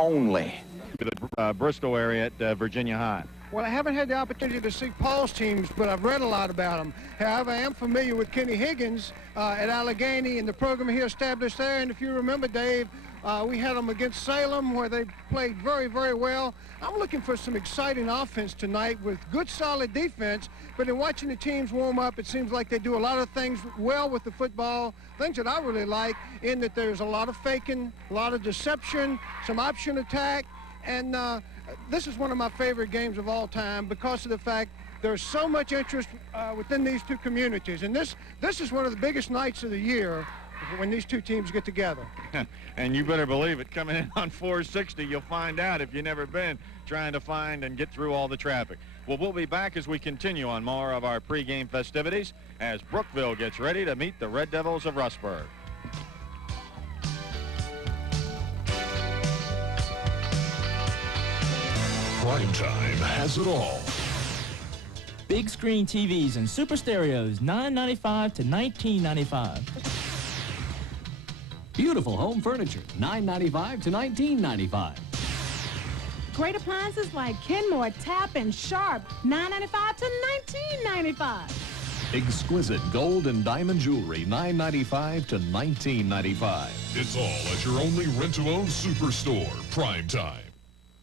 only. The Bristol area at Virginia High. Well, I haven't had the opportunity to see Paul's teams, but I've read a lot about them. However, I am familiar with Kenny Higgins at Allegheny and the program he established there. And if you remember, Dave, we had them against Salem where they played very, very well. I'm looking for some exciting offense tonight with good, solid defense. But in watching the teams warm up, it seems like they do a lot of things well with the football, things that I really like, in that there's a lot of faking, a lot of deception, some option attack. And this is one of my favorite games of all time because of the fact there's so much interest within these two communities. And this is one of the biggest nights of the year when these two teams get together. And you better believe it, coming in on 460, you'll find out if you've never been trying to find and get through all the traffic. Well, we'll be back as we continue on more of our pregame festivities as Brookville gets ready to meet the Red Devils of Rustburg. Prime time has it all. Big screen TVs and super stereos, $9.95 to $19.95. Beautiful home furniture, $9.95 to $19.95. Great appliances like Kenmore, Tap, and Sharp, $9.95 to $19.95. Exquisite gold and diamond jewelry, $9.95 to $19.95. It's all at your only rent-to-own superstore, Prime Time.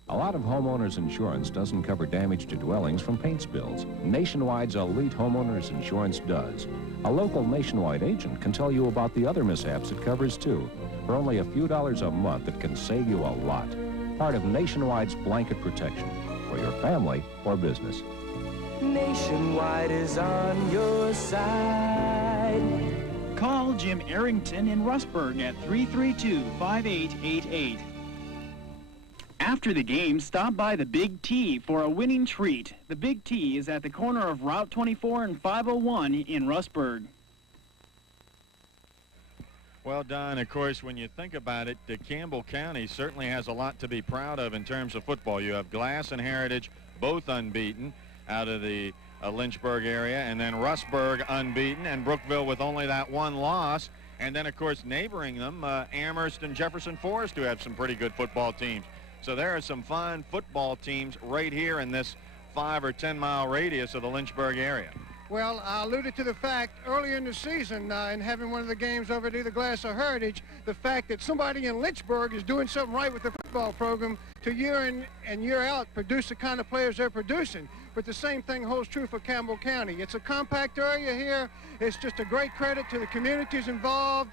A lot of homeowners insurance doesn't cover damage to dwellings from paint spills. Nationwide's Elite Homeowners Insurance does. A local Nationwide agent can tell you about the other mishaps it covers too. For only a few dollars a month, it can save you a lot. Part of Nationwide's blanket protection for your family or business. Nationwide is on your side. Call Jim Arrington in Rustburg at 332-5888. After the game, stop by the Big T for a winning treat. The Big T is at the corner of Route 24 and 501 in Rustburg. Well, Don, of course, when you think about it, Campbell County certainly has a lot to be proud of in terms of football. You have Glass and Heritage both unbeaten out of the Lynchburg area, and then Rustburg unbeaten, and Brookville with only that one loss. And then, of course, neighboring them, Amherst and Jefferson Forest, who have some pretty good football teams. So there are some fine football teams right here in this 5 or 10 mile radius of the Lynchburg area. Well, I alluded to the fact earlier in the season in having one of the games over at either Glass or Heritage, the fact that somebody in Lynchburg is doing something right with the football program to year in and year out produce the kind of players they're producing. But the same thing holds true for Campbell County. It's a compact area here. It's just a great credit to the communities involved.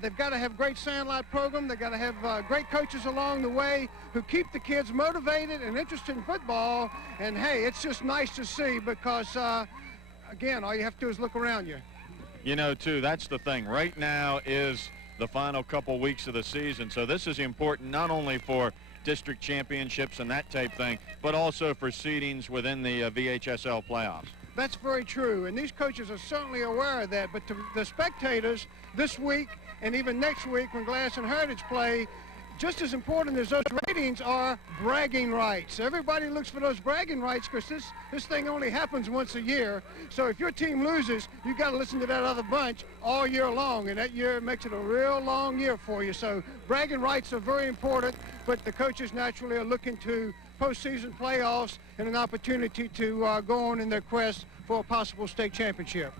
They've got to have great sandlot program. They've got to have great coaches along the way who keep the kids motivated and interested in football. And, hey, it's just nice to see because, again, all you have to do is look around you. You know, too, that's the thing. Right now is the final couple weeks of the season. So this is important not only for district championships and that type thing, but also for seedings within the VHSL playoffs. That's very true, and these coaches are certainly aware of that. But to the spectators this week and even next week when Glass and Heritage play, just as important as those ratings are bragging rights. Everybody looks for those bragging rights because this thing only happens once a year. So if your team loses, you got to listen to that other bunch all year long, and that year makes it a real long year for you. So bragging rights are very important, but the coaches naturally are looking to postseason playoffs and an opportunity to go on in their quest for a possible state championship.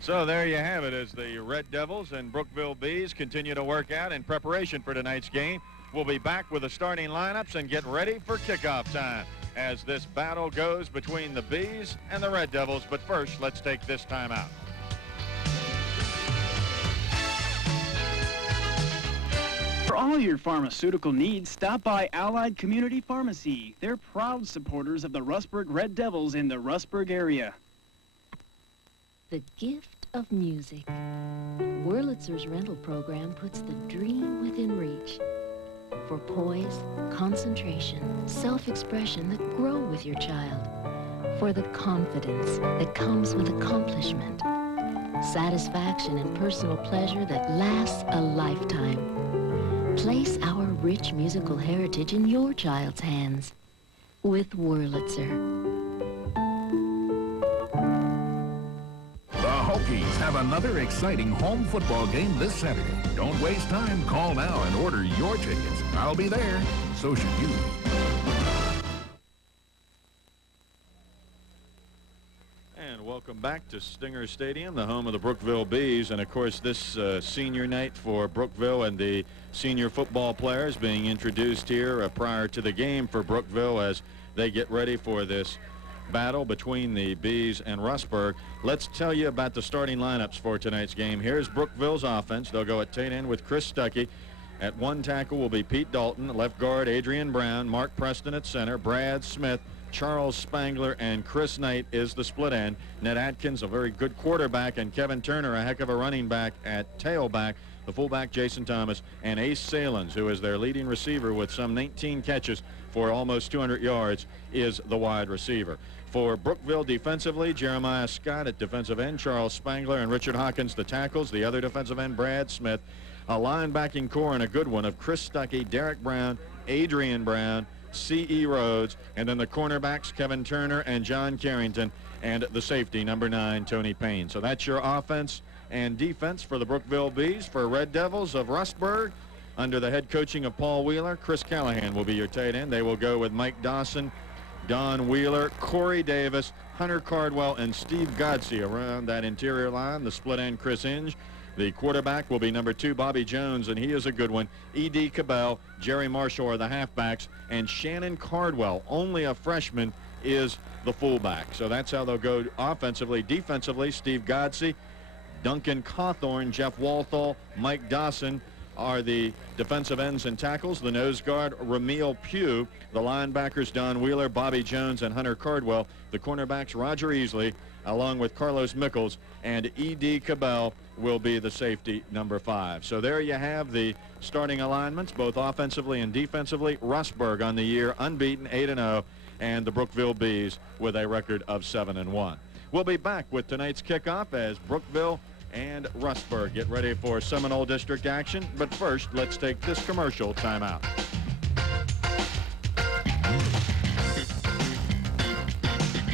So there you have it as the Red Devils and Brookville Bees continue to work out in preparation for tonight's game. We'll be back with the starting lineups and get ready for kickoff time as this battle goes between the Bees and the Red Devils. But first, let's take this time out. For all your pharmaceutical needs, stop by Allied Community Pharmacy. They're proud supporters of the Rustburg Red Devils in the Rustburg area. The gift of music. Wurlitzer's rental program puts the dream within reach. For poise, concentration, self-expression that grow with your child. For the confidence that comes with accomplishment. Satisfaction and personal pleasure that lasts a lifetime. Place our rich musical heritage in your child's hands with Wurlitzer. The Hokie Tees have another exciting home football game this Saturday. Don't waste time. Call now and order your tickets. I'll be there. So should you. And welcome back to Stinger Stadium, the home of the Brookville Bees. And, of course, this senior night for Brookville and the senior football players being introduced here prior to the game for Brookville as they get ready for this battle between the Bees and Rustburg. Let's tell you about the starting lineups for tonight's game. Here's Brookville's offense. They'll go at tight end with Chris Stuckey. At one tackle will be Pete Dalton. Left guard, Adrian Brown. Mark Preston at center. Brad Smith, Charles Spangler, and Chris Knight is the split end. Ned Atkins, a very good quarterback, and Kevin Turner, a heck of a running back at tailback. The fullback, Jason Thomas, and Ace Salins, who is their leading receiver with some 19 catches for almost 200 yards, is the wide receiver. For Brookville defensively, Jeremiah Scott at defensive end, Charles Spangler and Richard Hawkins the tackles. The other defensive end, Brad Smith. A linebacking core and a good one of Chris Stuckey, Derek Brown, Adrian Brown, C.E. Rhodes, and then the cornerbacks, Kevin Turner and John Carrington, and the safety, number 9, Tony Payne. So that's your offense and defense for the Brookville Bees. For Red Devils of Rustburg, under the head coaching of Paul Wheeler, Chris Callahan will be your tight end. They will go with Mike Dawson, Don Wheeler, Corey Davis, Hunter Cardwell, and Steve Godsey around that interior line. The split end, Chris Inge. The quarterback will be number 2, Bobby Jones, and he is a good one. E.D. Cabell, Jerry Marshall are the halfbacks, and Shannon Cardwell, only a freshman, is the fullback. So that's how they'll go offensively. Defensively, Steve Godsey, Duncan Cawthorn, Jeff Walthall, Mike Dawson are the defensive ends and tackles. The nose guard, Ramil Pugh. The linebackers, Don Wheeler, Bobby Jones, and Hunter Cardwell. The cornerbacks, Roger Easley, along with Carlos Mickles, and E.D. Cabell will be the safety, number 5. So there you have the starting alignments, both offensively and defensively. Rustburg on the year, unbeaten, 8-0, and the Brookville Bees with a record of 7-1. We'll be back with tonight's kickoff as Brookville and Rustburg get ready for Seminole District action. But first, let's take this commercial timeout.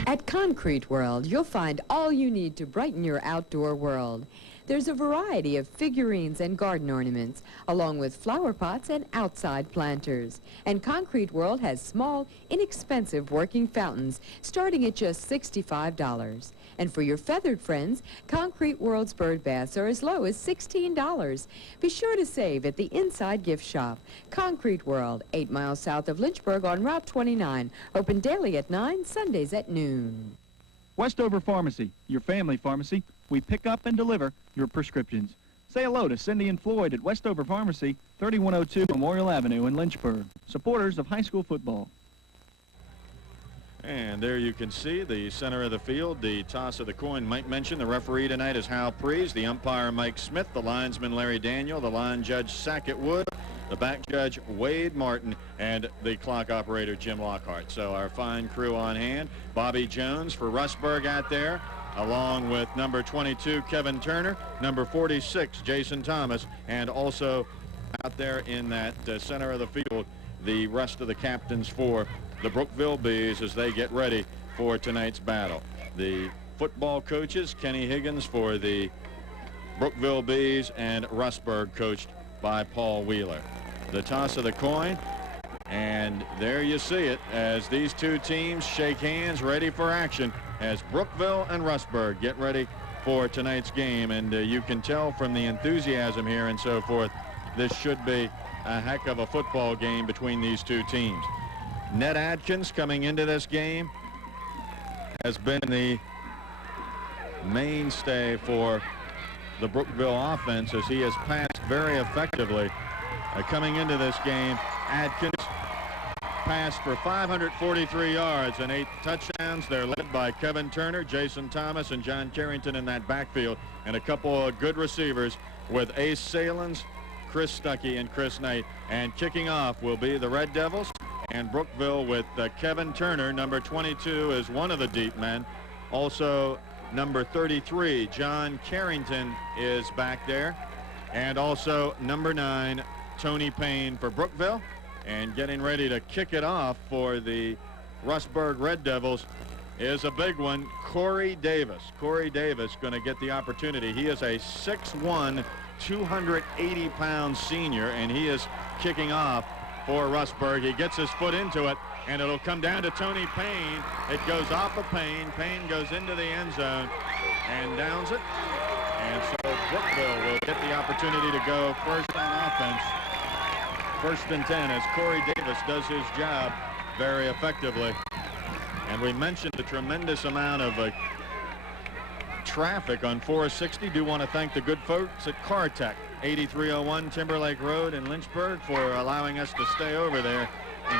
At Concrete World, you'll find all you need to brighten your outdoor world. There's a variety of figurines and garden ornaments, along with flower pots and outside planters. And Concrete World has small, inexpensive working fountains starting at just $65. And for your feathered friends, Concrete World's bird baths are as low as $16. Be sure to save at the Inside Gift Shop. Concrete World, 8 miles south of Lynchburg on Route 29. Open daily at 9, Sundays at noon. Westover Pharmacy, your family pharmacy. We pick up and deliver your prescriptions. Say hello to Cindy and Floyd at Westover Pharmacy, 3102 Memorial Avenue in Lynchburg. Supporters of high school football. And there you can see the center of the field, the toss of the coin. Mike mentioned the referee tonight is Hal Prees, the umpire Mike Smith, the linesman Larry Daniel, the line judge Sackett Wood, the back judge Wade Martin, and the clock operator Jim Lockhart. So our fine crew on hand. Bobby Jones for Rustburg out there, along with number 22 Kevin Turner, number 46 Jason Thomas, and also out there in that center of the field the rest of the captains for the Brookville Bees as they get ready for tonight's battle. The football coaches, Kenny Higgins for the Brookville Bees, and Rustburg coached by Paul Wheeler. The toss of the coin, and there you see it as these two teams shake hands ready for action as Brookville and Rustburg get ready for tonight's game. And you can tell from the enthusiasm here and so forth, this should be a heck of a football game between these two teams. Ned Adkins coming into this game has been the mainstay for the Brookville offense as he has passed very effectively. Coming into this game, Adkins passed for 543 yards and 8 touchdowns. They're led by Kevin Turner, Jason Thomas, and John Carrington in that backfield, and a couple of good receivers with Ace Salins, Chris Stuckey, and Chris Knight. And kicking off will be the Red Devils, and Brookville with Kevin Turner, number 22, is one of the deep men. Also, number 33, John Carrington, is back there. And also, number 9, Tony Payne for Brookville. And getting ready to kick it off for the Rustburg Red Devils is a big one. Corey Davis. Corey Davis going to get the opportunity. He is a 6'1", 280-pound senior, and he is kicking off for Rustburg. He gets his foot into it, and it'll come down to Tony Payne. It goes off of Payne. Payne goes into the end zone and downs it. And so Brookville will get the opportunity to go first on offense. 1st and 10 as Corey Davis does his job very effectively. And we mentioned the tremendous amount of traffic on 460. Do want to thank the good folks at CarTech, 8301 Timberlake Road in Lynchburg, for allowing us to stay over there.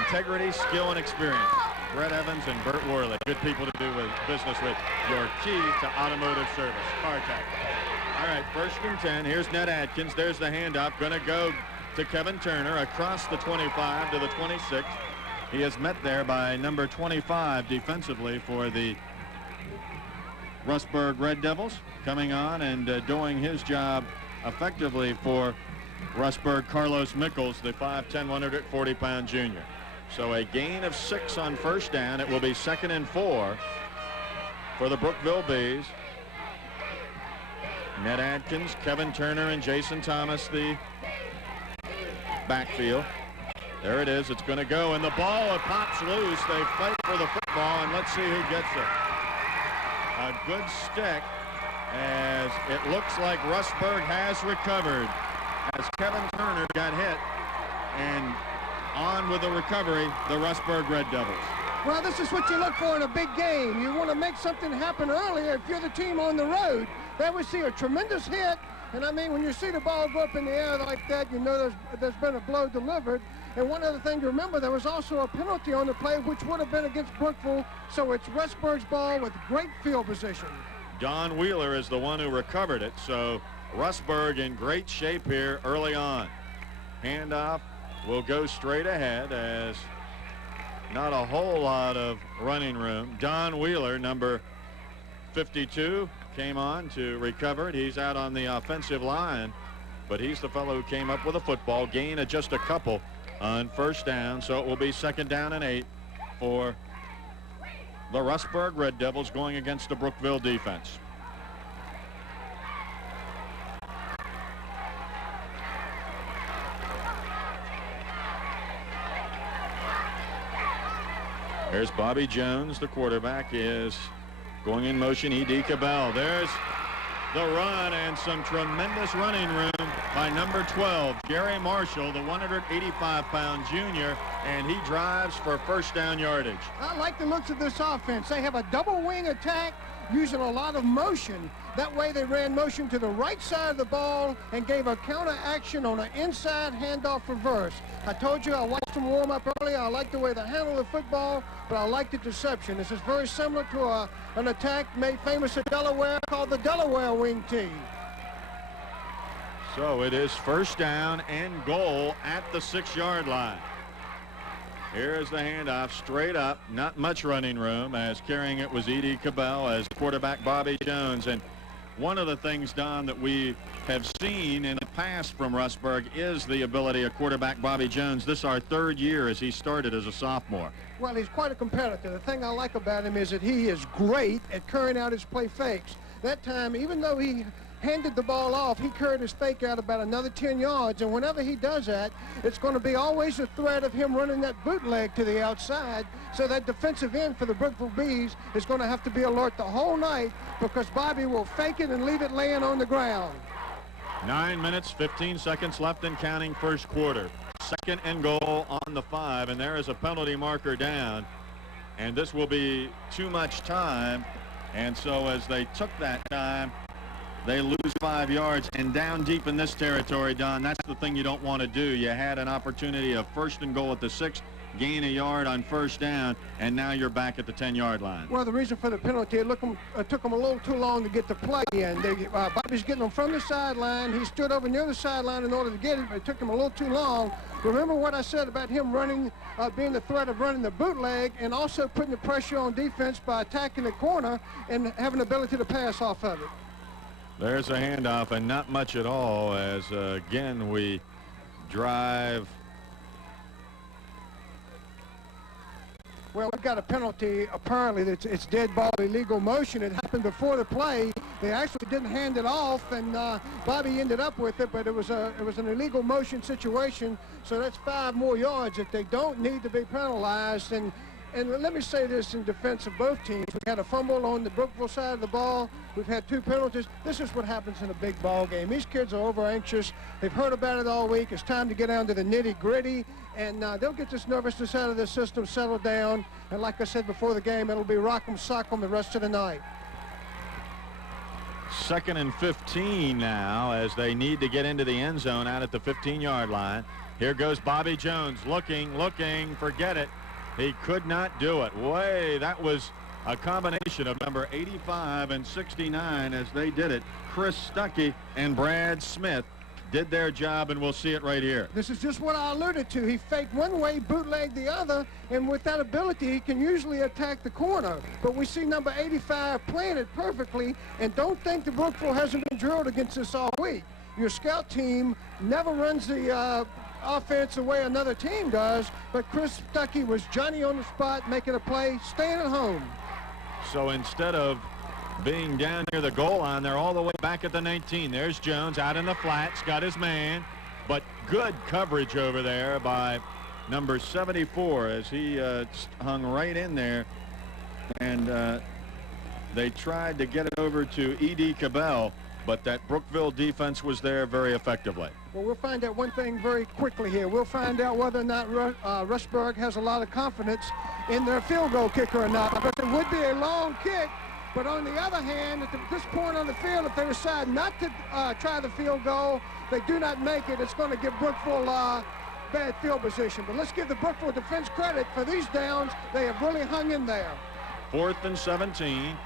Integrity, skill, and experience. Brett Evans and Bert Worley, good people to do business with. Your key to automotive service, CarTech. All right, 1st and 10. Here's Ned Adkins. There's the handoff. Going to go to Kevin Turner across the 25 to the 26. He is met there by number 25 defensively for the Rustburg Red Devils, coming on and doing his job effectively for Rustburg. Carlos Mickles, the 5'10", 140-pound junior. So a gain of 6 on 1st down. It will be 2nd and 4 for the Brookville Bees. Ned Adkins, Kevin Turner, and Jason Thomas, the backfield. There it is. It's going to go, and the ball pops loose. They fight for the football, and let's see who gets it. A good stick, as it looks like Rustburg has recovered, as Kevin Turner got hit, and on with the recovery, the Rustburg Red Devils. Well, this is what you look for in a big game. You want to make something happen earlier. If you're the team on the road, there we see a tremendous hit. And I mean, when you see the ball go up in the air like that, you know there's been a blow delivered. And one other thing to remember, there was also a penalty on the play, which would have been against Brookville. So it's Rustburg's ball with great field position. Don Wheeler is the one who recovered it. So Rustburg in great shape here early on. Handoff will go straight ahead, as not a whole lot of running room. Don Wheeler, number 52, came on to recover it. He's out on the offensive line, but he's the fellow who came up with a football. Gain of just a couple on 1st down, so it will be 2nd down and 8 for the Rustburg Red Devils going against the Brookville defense. There's Bobby Jones, the quarterback, is going in motion. E.D. Cabell. There's the run, and some tremendous running room by number 12, Gary Marshall, the 185-pound junior, and he drives for 1st down yardage. I like the looks of this offense. They have a double wing attack using a lot of motion. That way they ran motion to the right side of the ball and gave a counter action on an inside handoff reverse. I told you I watched them warm up earlier. I like the way they handle the football, but I like the deception. This is very similar to an attack made famous at Delaware called the Delaware wing T. So it is 1st down and goal at the 6-yard line. Here is the handoff straight up. Not much running room, as carrying it was E.D. Cabell as quarterback Bobby Jones. And one of the things, Don, that we have seen in the past from Rustburg is the ability of quarterback Bobby Jones. This is our 3rd year as he started as a sophomore. Well, he's quite a competitor. The thing I like about him is that he is great at carrying out his play fakes. That time, even though he handed the ball off, he carried his fake out about another 10 yards, and whenever he does that, it's going to be always a threat of him running that bootleg to the outside, so that defensive end for the Brookville Bees is going to have to be alert the whole night, because Bobby will fake it and leave it laying on the ground. 9 minutes, 15 seconds left in counting 1st quarter. 2nd and goal on the 5, and there is a penalty marker down, and this will be too much time, and so as they took that time, they lose 5 yards, and down deep in this territory, Don, that's the thing you don't want to do. You had an opportunity of 1st and goal at the 6, gain a yard on 1st down, and now you're back at the 10-yard line. Well, the reason for the penalty, it took them a little too long to get the play in. Bobby's getting them from the sideline. He stood over near the sideline in order to get it, but it took him a little too long. Remember what I said about him running, being the threat of running the bootleg, and also putting the pressure on defense by attacking the corner and having the ability to pass off of it. There's a handoff, and not much at all, as again we drive Well, we've got a penalty. Apparently, it's dead ball, illegal motion. It happened before the play. They actually didn't hand it off, and Bobby ended up with it, but it was an illegal motion situation, so that's 5 more yards that they don't need to be penalized. And let me say this in defense of both teams. We had a fumble on the Brookville side of the ball. We've had 2 penalties. This is what happens in a big ball game. These kids are over anxious. They've heard about it all week. It's time to get down to the nitty-gritty, and they'll get this nervousness out of their system, settle down, and like I said before the game, it'll be rock 'em, sock 'em the rest of the night. 2nd and 15 now as they need to get into the end zone out at the 15-yard line. Here goes Bobby Jones, looking, forget it. He could not do it. That was a combination of number 85 and 69 as they did it. Chris Stuckey and Brad Smith did their job, and we'll see it right here. This is just what I alluded to. He faked one way, bootlegged the other, and with that ability, he can usually attack the corner. But we see number 85 playing it perfectly, and don't think the Brookville hasn't been drilled against this all week. Your scout team never runs the offense the way another team does, but Chris Stuckey was Johnny on the spot, making a play, staying at home. So instead of being down near the goal line, they're all the way back at the 19. There's Jones out in the flats, got his man, but good coverage over there by number 74 as he hung right in there, and they tried to get it over to E.D. Cabell, but that Brookville defense was there very effectively. Well, we'll find out one thing very quickly here. We'll find out whether or not Rustburg has a lot of confidence in their field goal kicker or not. But it would be a long kick. But on the other hand, at this point on the field, if they decide not to try the field goal, they do not make it, it's going to give Brookville bad field position. But let's give the Brookville defense credit for these downs. They have really hung in there. 4th and 17,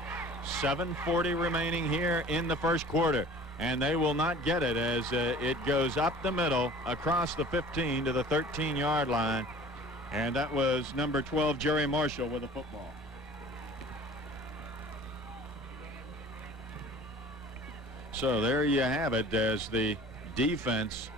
7:40 remaining here in the first quarter. And they will not get it as it goes up the middle across the 15 to the 13-yard line. And that was number 12, Jerry Marshall, with the football. So there you have it, as the defense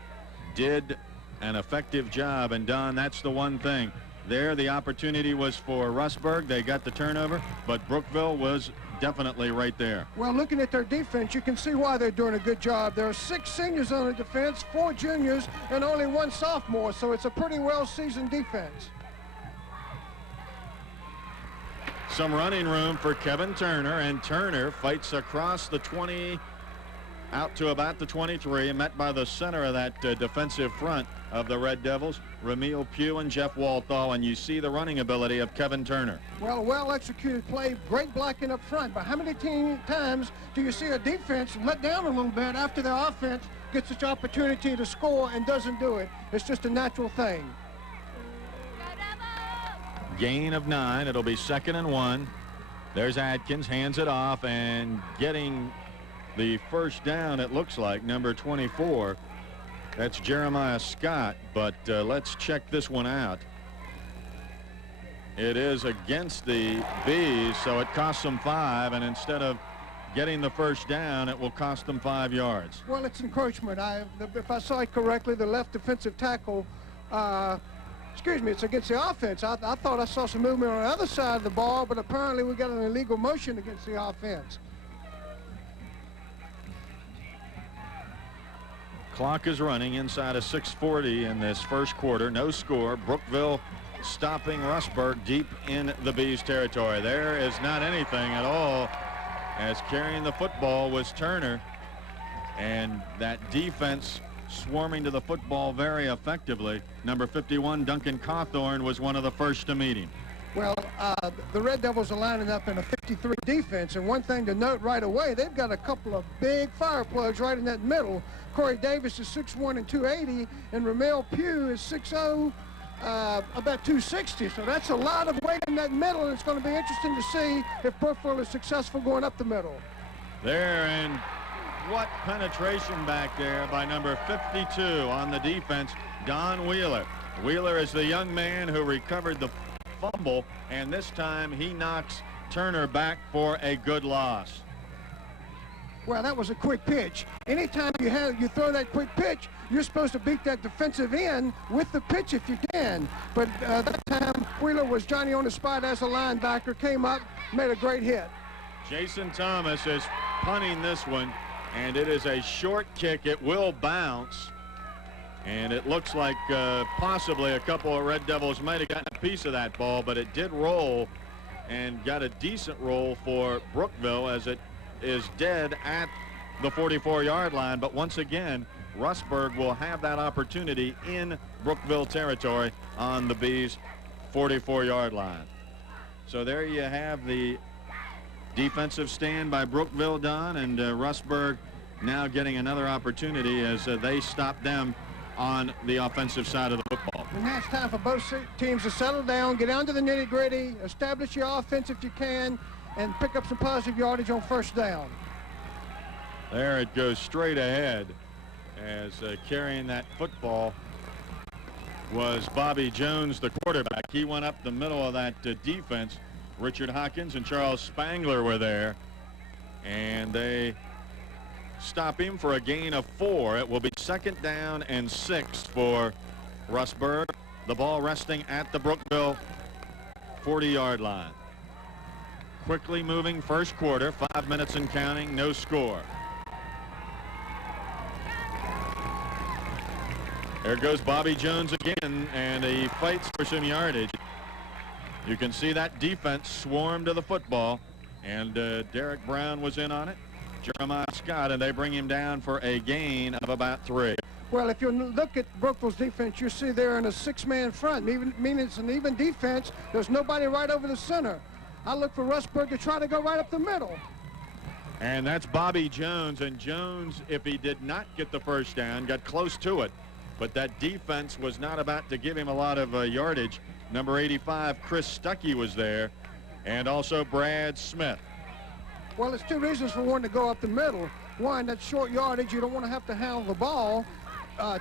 did an effective job. And Don, that's the one thing. There the opportunity was for Rustburg. They got the turnover, but Brookville was definitely right there. Well, looking at their defense, you can see why they're doing a good job. There are 6 seniors on the defense, 4 juniors, and only 1 sophomore, so it's a pretty well-seasoned defense. Some running room for Kevin Turner, and Turner fights across the 20 out to about the 23, met by the center of that defensive front of the Red Devils, Ramil Pugh and Jeff Walthall, and you see the running ability of Kevin Turner. Well, well-executed play, great blocking up front, but how many times do you see a defense let down a little bit after their offense gets its opportunity to score and doesn't do it? It's just a natural thing. Gain of 9. It'll be 2nd and 1. There's Adkins, hands it off, and getting the first down, it looks like, number 24. That's Jeremiah Scott, but let's check this one out. It is against the Bees, so it costs them 5, and instead of getting the first down, it will cost them 5 yards. Well, it's encroachment. If I saw it correctly, the left defensive tackle, it's against the offense. I thought I saw some movement on the other side of the ball, but apparently we got an illegal motion against the offense. Clock is running inside of 6:40 in this first quarter. No score. Brookville stopping Rustburg deep in the Bees territory. There is not anything at all, as carrying the football was Turner, and that defense swarming to the football very effectively. Number 51, Duncan Cawthorn, was one of the first to meet him. Well, the Red Devils are lining up in a 53 defense, and one thing to note right away, they've got a couple of big fire plugs right in that middle. Corey Davis is 6'1" and 280, and Ramil Pugh is 6'0", about 260. So that's a lot of weight in that middle, and it's going to be interesting to see if Brookville is successful going up the middle. There, and what penetration back there by number 52 on the defense, Don Wheeler. Wheeler is the young man who recovered the fumble, and this time he knocks Turner back for a good loss. Well, that was a quick pitch. Anytime you throw that quick pitch, you're supposed to beat that defensive end with the pitch if you can. But that time, Wheeler was Johnny on the spot as a linebacker, came up, made a great hit. Jason Thomas is punting this one, and it is a short kick. It will bounce, and it looks like possibly a couple of Red Devils might have gotten a piece of that ball, but it did roll and got a decent roll for Brookville as it is dead at the 44-yard line. But once again, Rustburg will have that opportunity in Brookville territory on the Bees' 44-yard line. So there you have the defensive stand by Brookville done, and Rustburg now getting another opportunity as they stop them on the offensive side of the football. And now it's time for both teams to settle down, get down to the nitty-gritty, establish your offense if you can, and pick up some positive yardage on first down. There it goes straight ahead as carrying that football was Bobby Jones, the quarterback. He went up the middle of that defense. Richard Hawkins and Charles Spangler were there, and they stop him for a gain of 4. It will be 2nd down and 6 for Rustburg. The ball resting at the Brookville 40-yard line. Quickly moving first quarter, 5 minutes and counting, no score. There goes Bobby Jones again, and he fights for some yardage. You can see that defense swarm to the football, and Derek Brown was in on it, Jeremiah Scott, and they bring him down for a gain of about 3. Well, if you look at Brookville's defense, you see they're in a 6-man front, meaning it's an even defense. There's nobody right over the center. I look for Rustburg to try to go right up the middle. And that's Bobby Jones, and Jones, if he did not get the first down, got close to it, but that defense was not about to give him a lot of yardage. Number 85, Chris Stuckey, was there, and also Brad Smith. Well, there's 2 reasons for wanting to go up the middle. 1, that's short yardage. You don't want to have to handle the ball.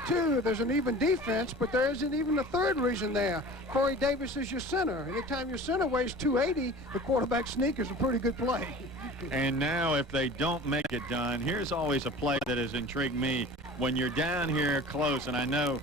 2, there's an even defense, but there isn't even a 3rd reason there. Corey Davis is your center. Anytime your center weighs 280, the quarterback sneak is a pretty good play. And now if they don't make it, Don, here's always a play that has intrigued me. When you're down here close, and I know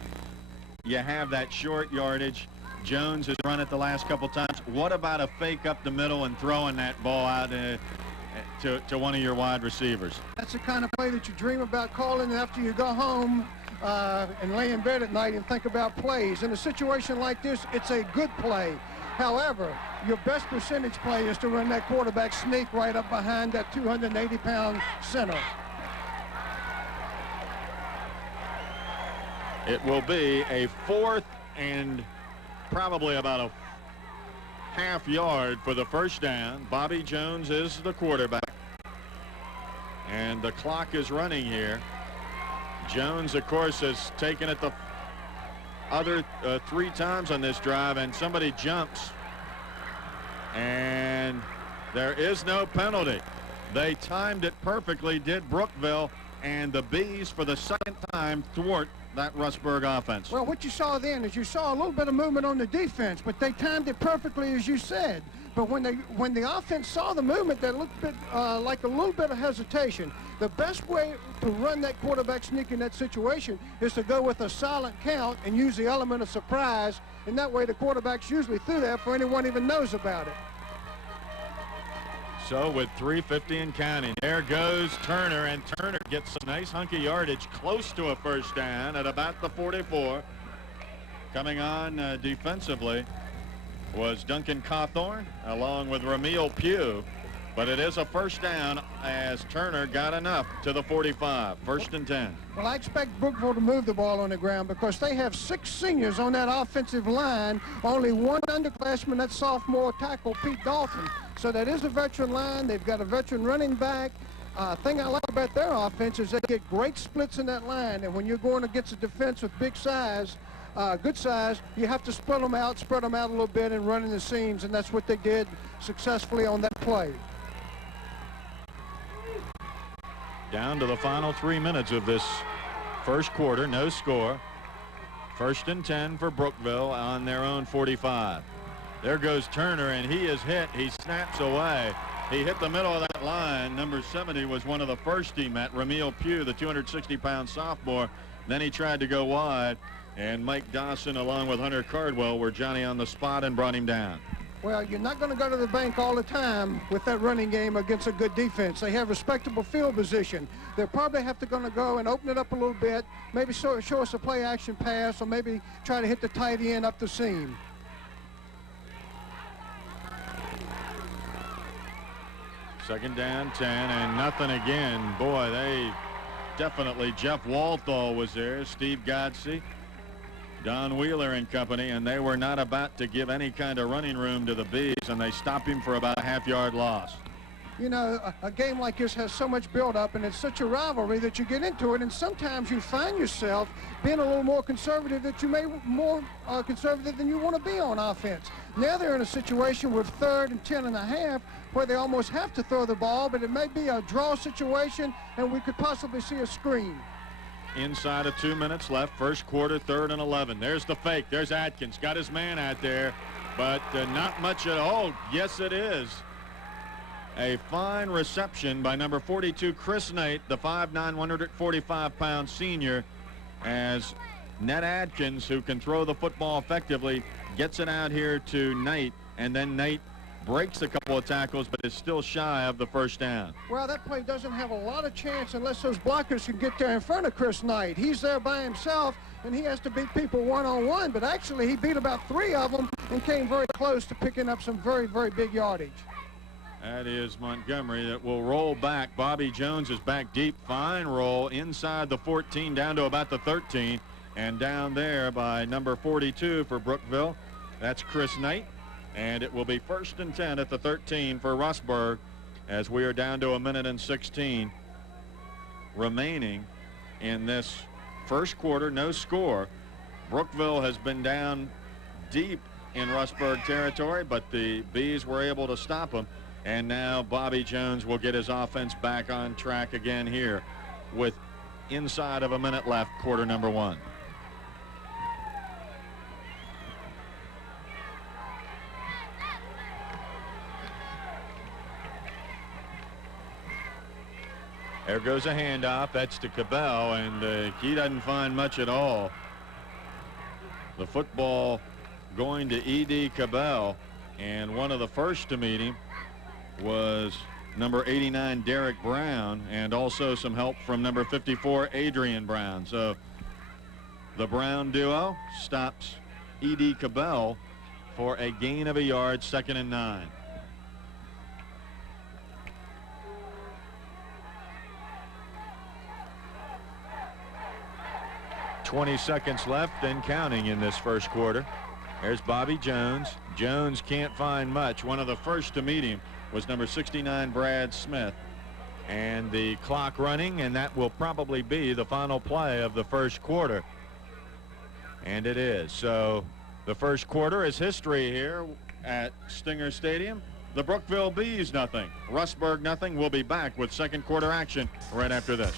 you have that short yardage, Jones has run it the last couple times. What about a fake up the middle and throwing that ball out to one of your wide receivers? That's the kind of play that you dream about calling after you go home and lay in bed at night and think about plays. In a situation like this, it's a good play. However, your best percentage play is to run that quarterback sneak right up behind that 280-pound center. It will be a 4th and probably about a half yard for the first down. Bobby Jones is the quarterback, and the clock is running here. Jones, of course, has taken it the other 3 times on this drive, and somebody jumps, and there is no penalty. They timed it perfectly, did Brookville, and the Bees for the 2nd time thwart that Rustburg offense. Well, what you saw then is you saw a little bit of movement on the defense, but they timed it perfectly, as you said. But when the offense saw the movement, that looked a bit, like a little bit of hesitation. The best way to run that quarterback sneak in that situation is to go with a silent count and use the element of surprise, and that way the quarterback's usually through there before anyone even knows about it. So with 3:50 and counting, there goes Turner, and Turner gets a nice hunk of yardage close to a first down at about the 44. Coming on defensively was Duncan Cawthorn along with Ramil Pugh, but it is a first down as Turner got enough to the 45. 1st and 10. Well, I expect Brookville to move the ball on the ground because they have 6 seniors on that offensive line, only 1 underclassman, that's sophomore tackle Pete Dalton. So that is a veteran line. They've got a veteran running back. Thing I like about their offense is they get great splits in that line, and when you're going against a defense with big size, good size, you have to spread them out a little bit and run in the seams, and that's what they did successfully on that play. Down to the final 3 minutes of this first quarter, no score. 1st and 10 for Brookville on their own 45. There goes Turner, and he is hit. He snaps away, He hit the middle of that line. Number 70 was one of the first he met, Ramil Pugh, the 260-pound sophomore. Then he tried to go wide, and Mike Dawson, along with Hunter Cardwell, were Johnny on the spot and brought him down. Well, you're not going to go to the bank all the time with that running game against a good defense. They have respectable field position. They'll probably have to go and open it up a little bit, maybe show us a play-action pass, or maybe try to hit the tight end up the seam. Second down, 10, and nothing again. Boy, they definitely, Jeff Walthall was there, Steve Godsey, Don Wheeler and company, and they were not about to give any kind of running room to the Bees, and they stopped him for about a half-yard loss. You know, a game like this has so much build-up, and it's such a rivalry that you get into it, and sometimes you find yourself being a little more conservative more conservative than you want to be on offense. Now they're in a situation with 3rd and 10.5 where they almost have to throw the ball, but it may be a draw situation, and we could possibly see a screen. Inside of 2 minutes left, first quarter, 3rd and 11. There's the fake. There's Atkins. Got his man out there, but not much at all. Yes, it is. A fine reception by number 42, Chris Knight, the 5'9", 145-pound senior, as Ned Atkins, who can throw the football effectively, gets it out here to Knight, and then Knight breaks a couple of tackles, but is still shy of the first down. Well, that play doesn't have a lot of chance unless those blockers can get there in front of Chris Knight. He's there by himself, and he has to beat people one-on-one, but actually he beat about 3 of them and came very close to picking up some very, very big yardage. That is Montgomery that will roll back. Bobby Jones is back deep. Fine roll inside the 14 down to about the 13, and down there by number 42 for Brookville. That's Chris Knight. And it will be 1st and 10 at the 13 for Rustburg, as we are down to 1 minute and 16 remaining in this first quarter. No score. Brookville has been down deep in Rustburg territory, but the Bees were able to stop them. And now Bobby Jones will get his offense back on track again here with inside of 1 minute left, quarter number 1. There goes a handoff. That's to Cabell, and he doesn't find much at all. The football going to E.D. Cabell, and one of the first to meet him was number 89, Derek Brown, and also some help from number 54, Adrian Brown. So the Brown duo stops E.D. Cabell for a gain of a yard, 2nd and 9. 20 seconds left and counting in this first quarter. There's Bobby Jones. Jones can't find much. One of the first to meet him was number 69, Brad Smith. And the clock running, and that will probably be the final play of the first quarter. And it is. So the first quarter is history here at Stinger Stadium. The Brookville Bees nothing. Rustburg nothing. We'll be back with second quarter action right after this.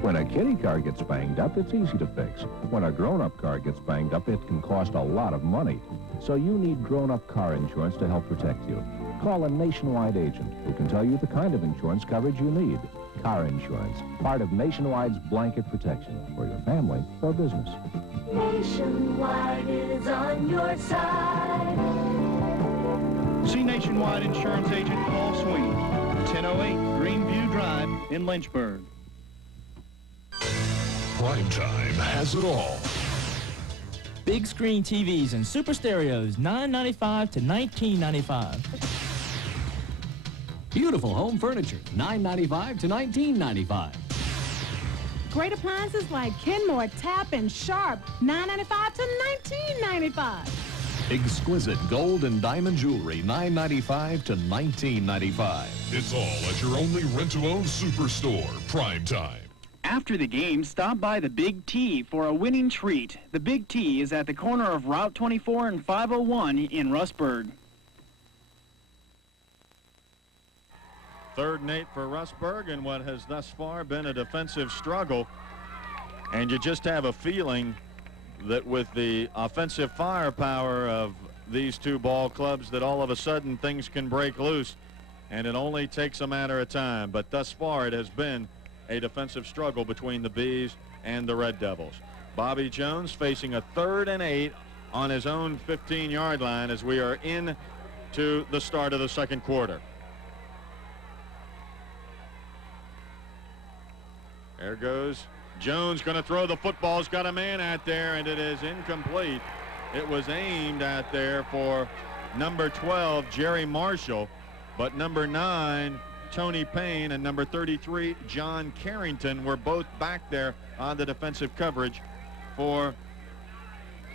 When a kiddie car gets banged up, it's easy to fix. When a grown-up car gets banged up, it can cost a lot of money. So you need grown-up car insurance to help protect you. Call a Nationwide agent who can tell you the kind of insurance coverage you need. Car insurance, part of Nationwide's blanket protection for your family or business. Nationwide is on your side. See Nationwide Insurance Agent Paul Sweeney, 1008 Greenview Drive in Lynchburg. Primetime has it all. Big screen TVs and super stereos, $9.95 to $19.95. Beautiful home furniture, $9.95 to $19.95. Great appliances like Kenmore, Tap, and Sharp, $9.95 to $19.95. Exquisite gold and diamond jewelry, $9.95 to $19.95. It's all at your only rent-to-own superstore, Primetime. After the game, stop by the Big T for a winning treat. The Big T is at the corner of Route 24 and 501 in Rustburg. 3rd and 8 for Rustburg in what has thus far been a defensive struggle. And you just have a feeling that with the offensive firepower of these two ball clubs that all of a sudden things can break loose, and it only takes a matter of time. But thus far it has been a defensive struggle between the Bees and the Red Devils. Bobby Jones facing a 3rd and 8 on his own 15-yard line as we are in to the start of the second quarter. There goes Jones, going to throw the football. He's got a man out there, and it is incomplete. It was aimed out there for number 12, Jerry Marshall, but number 9, Tony Payne, and number 33, John Carrington, were both back there on the defensive coverage for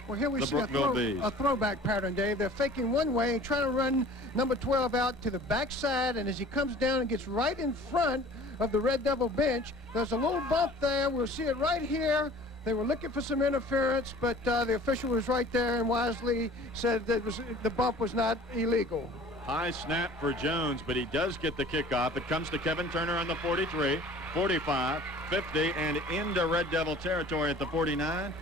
well, here we the see Brookville a throwback pattern, Dave. They're faking one way and trying to run number 12 out to the backside, and as he comes down and gets right in front of the Red Devil bench, there's a little bump there. We'll see it right here. They were looking for some interference, but the official was right there and wisely said that the bump was not illegal. High snap for Jones, but he does get the kickoff. It comes to Kevin Turner on the 43, 45, 50, and into Red Devil territory at the 49,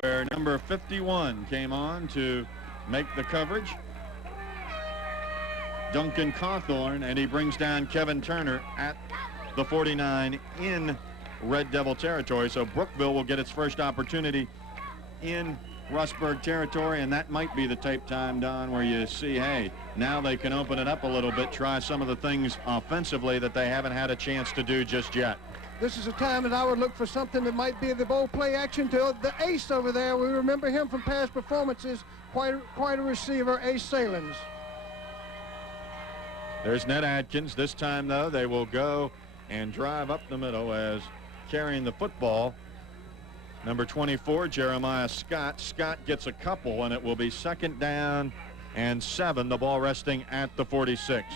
where number 51 came on to make the coverage. Duncan Cawthorn, and he brings down Kevin Turner at the 49 in Red Devil territory. So Brookville will get its first opportunity in Rustburg territory, and that might be the tape time, Don, where you see, hey, now they can open it up a little bit, try some of the things offensively that they haven't had a chance to do just yet. This is a time that I would look for something that might be the bold play action to the ace over there. We remember him from past performances, quite a receiver, Ace Salins. There's Ned Atkins. This time, though, they will go and drive up the middle as carrying the football, number 24, Jeremiah Scott. Scott gets a couple, and it will be 2nd down and 7, the ball resting at the 46.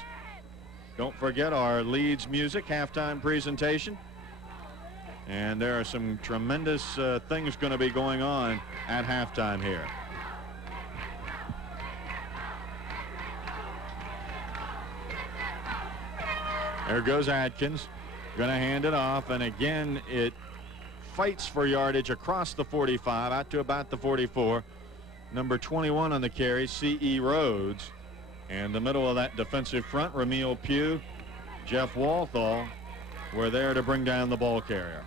Don't forget our Leeds music halftime presentation. And there are some tremendous things going to be going on at halftime here. There goes Atkins, going to hand it off, and again it fights for yardage across the 45 out to about the 44. Number 21 on the carry, C.E. Rhodes, and the middle of that defensive front, Ramil Pugh, Jeff Walthall, were there to bring down the ball carrier.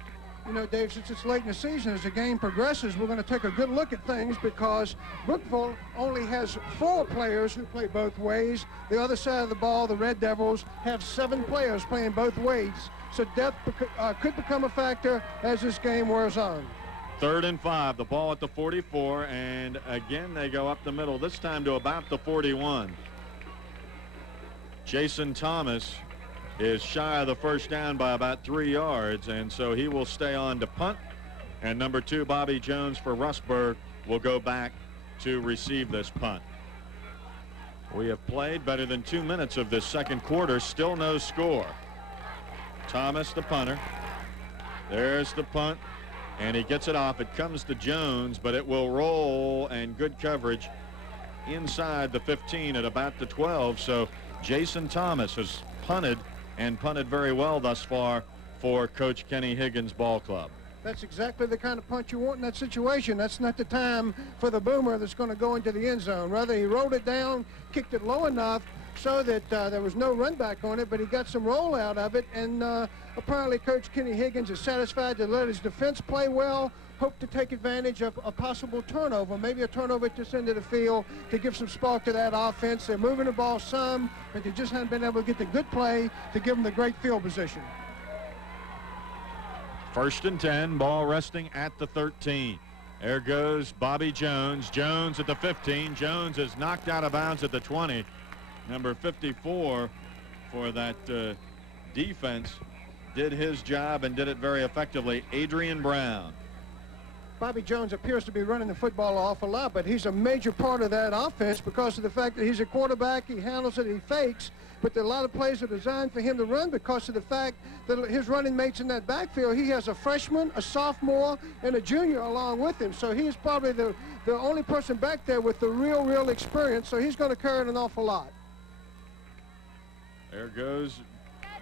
You know, Dave, since it's late in the season, as the game progresses, we're going to take a good look at things because Brookville only has 4 players who play both ways. The other side of the ball, the Red Devils, have 7 players playing both ways. So depth could become a factor as this game wears on. 3rd and 5, the ball at the 44, and again they go up the middle, this time to about the 41. Jason Thomas is shy of the first down by about 3 yards, and so he will stay on to punt, and number 2, Bobby Jones for Rustburg, will go back to receive this punt. We have played better than 2 minutes of this second quarter, still no score. Thomas, the punter. There's the punt, and he gets it off. It comes to Jones, but it will roll, and good coverage inside the 15 at about the 12. So Jason Thomas has punted, and punted very well thus far for Coach Kenny Higgins' ball club. That's exactly the kind of punt you want in that situation. That's not the time for the boomer that's going to go into the end zone. Rather, he rolled it down, kicked it low enough so that there was no run back on it, but he got some roll out of it, and apparently Coach Kenny Higgins is satisfied to let his defense play well, hope to take advantage of a possible turnover, maybe a turnover just into the field to give some spark to that offense. They're moving the ball some, but they just haven't been able to get the good play to give them the great field position. 1st and 10, ball resting at the 13. There goes Bobby Jones. Jones at the 15. Jones is knocked out of bounds at the 20. Number 54 for that defense did his job and did it very effectively. Adrian Brown. Bobby Jones appears to be running the football an awful lot, but he's a major part of that offense because of the fact that he's a quarterback, he handles it, he fakes, but there are a lot of plays that are designed for him to run because of the fact that his running mates in that backfield, he has a freshman, a sophomore, and a junior along with him. So he's probably the only person back there with the real experience, so he's going to carry it an awful lot. There goes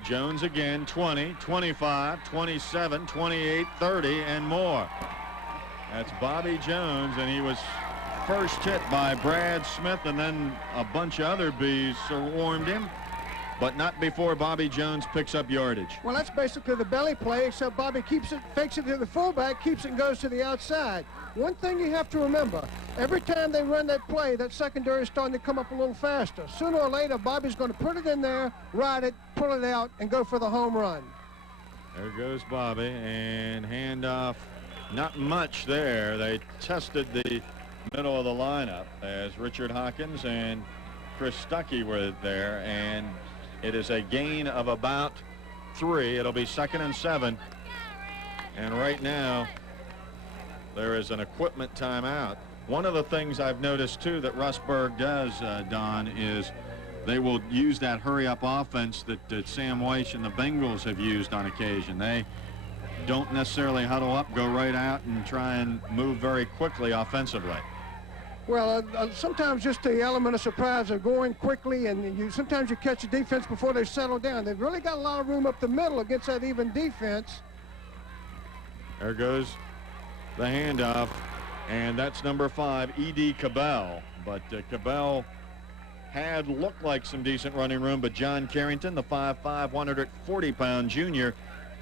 Jones again, 20, 25, 27, 28, 30, and more. That's Bobby Jones, and he was first hit by Brad Smith, and then a bunch of other bees swarmed him, but not before Bobby Jones picks up yardage. Well, that's basically the belly play, except Bobby keeps it, fakes it to the fullback, keeps it and goes to the outside. One thing you have to remember, every time they run that play, that secondary is starting to come up a little faster. Sooner or later, Bobby's going to put it in there, ride it, pull it out, and go for the home run. There goes Bobby, and handoff, not much there. They tested the middle of the lineup as Richard Hawkins and Chris Stuckey were there, and it is a gain of about 3. It'll be 2nd and 7. And right now, there is an equipment timeout. One of the things I've noticed, too, that Rustburg does, Don, is they will use that hurry-up offense that Sam Weiss and the Bengals have used on occasion. They don't necessarily huddle up, go right out, and try and move very quickly offensively. Well, sometimes just the element of surprise of going quickly, and sometimes you catch a defense before they settle down. They've really got a lot of room up the middle against that even defense. There goes the handoff, and that's number 5, E.D. Cabell. But Cabell had looked like some decent running room, but John Carrington, the 5'5", 140-pound junior,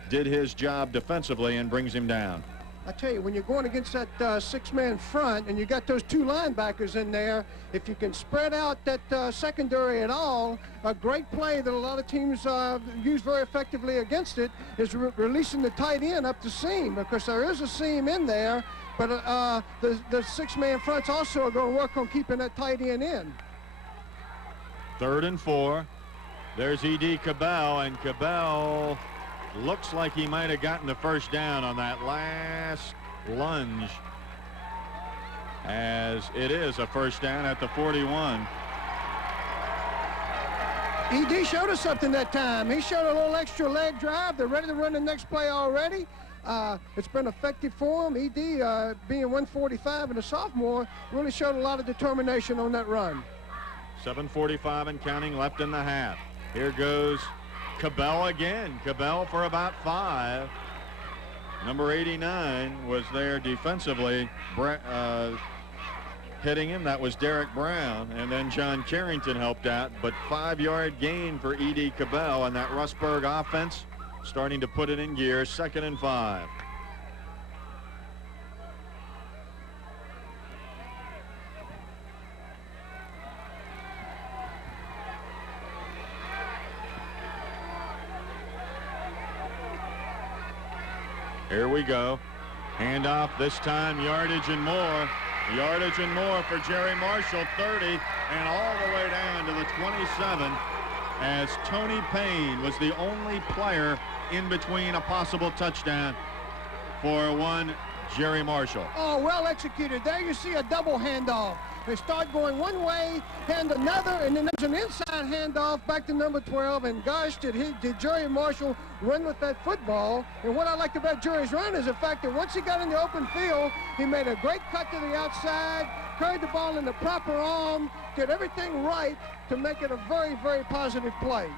did his job defensively and brings him down. I tell you, when you're going against that 6-man front and you got those 2 linebackers in there, if you can spread out that secondary at all, a great play that a lot of teams use very effectively against it is releasing the tight end up the seam, because there is a seam in there, but the 6-man fronts also are going to work on keeping that tight end in. 3rd and 4. There's E.D. Cabell, and Cabell looks like he might have gotten the first down on that last lunge, as it is a first down at the 41. E.D. showed us something that time. He showed a little extra leg drive. They're ready to run the next play already. It's been effective for him. E.D. being 145 and a sophomore really showed a lot of determination on that run. 7:45 and counting left in the half. Here goes Cabell again. Cabell for about 5. Number 89 was there defensively, hitting him. That was Derek Brown, and then John Carrington helped out, but 5-yard gain for E.D. Cabell, and that Rustburg offense starting to put it in gear. 2nd and 5. Here we go. Handoff, this time yardage and more. Yardage and more for Jerry Marshall, 30, and all the way down to the 27, as Tony Payne was the only player in between a possible touchdown for one Jerry Marshall. Oh, well executed. There you see a double handoff. They start going one way, hand another, and then there's an inside handoff back to number 12, and gosh, did Jerry Marshall run with that football. And what I liked about Jerry's run is the fact that once he got in the open field, he made a great cut to the outside, carried the ball in the proper arm, did everything right to make it a very, very positive play.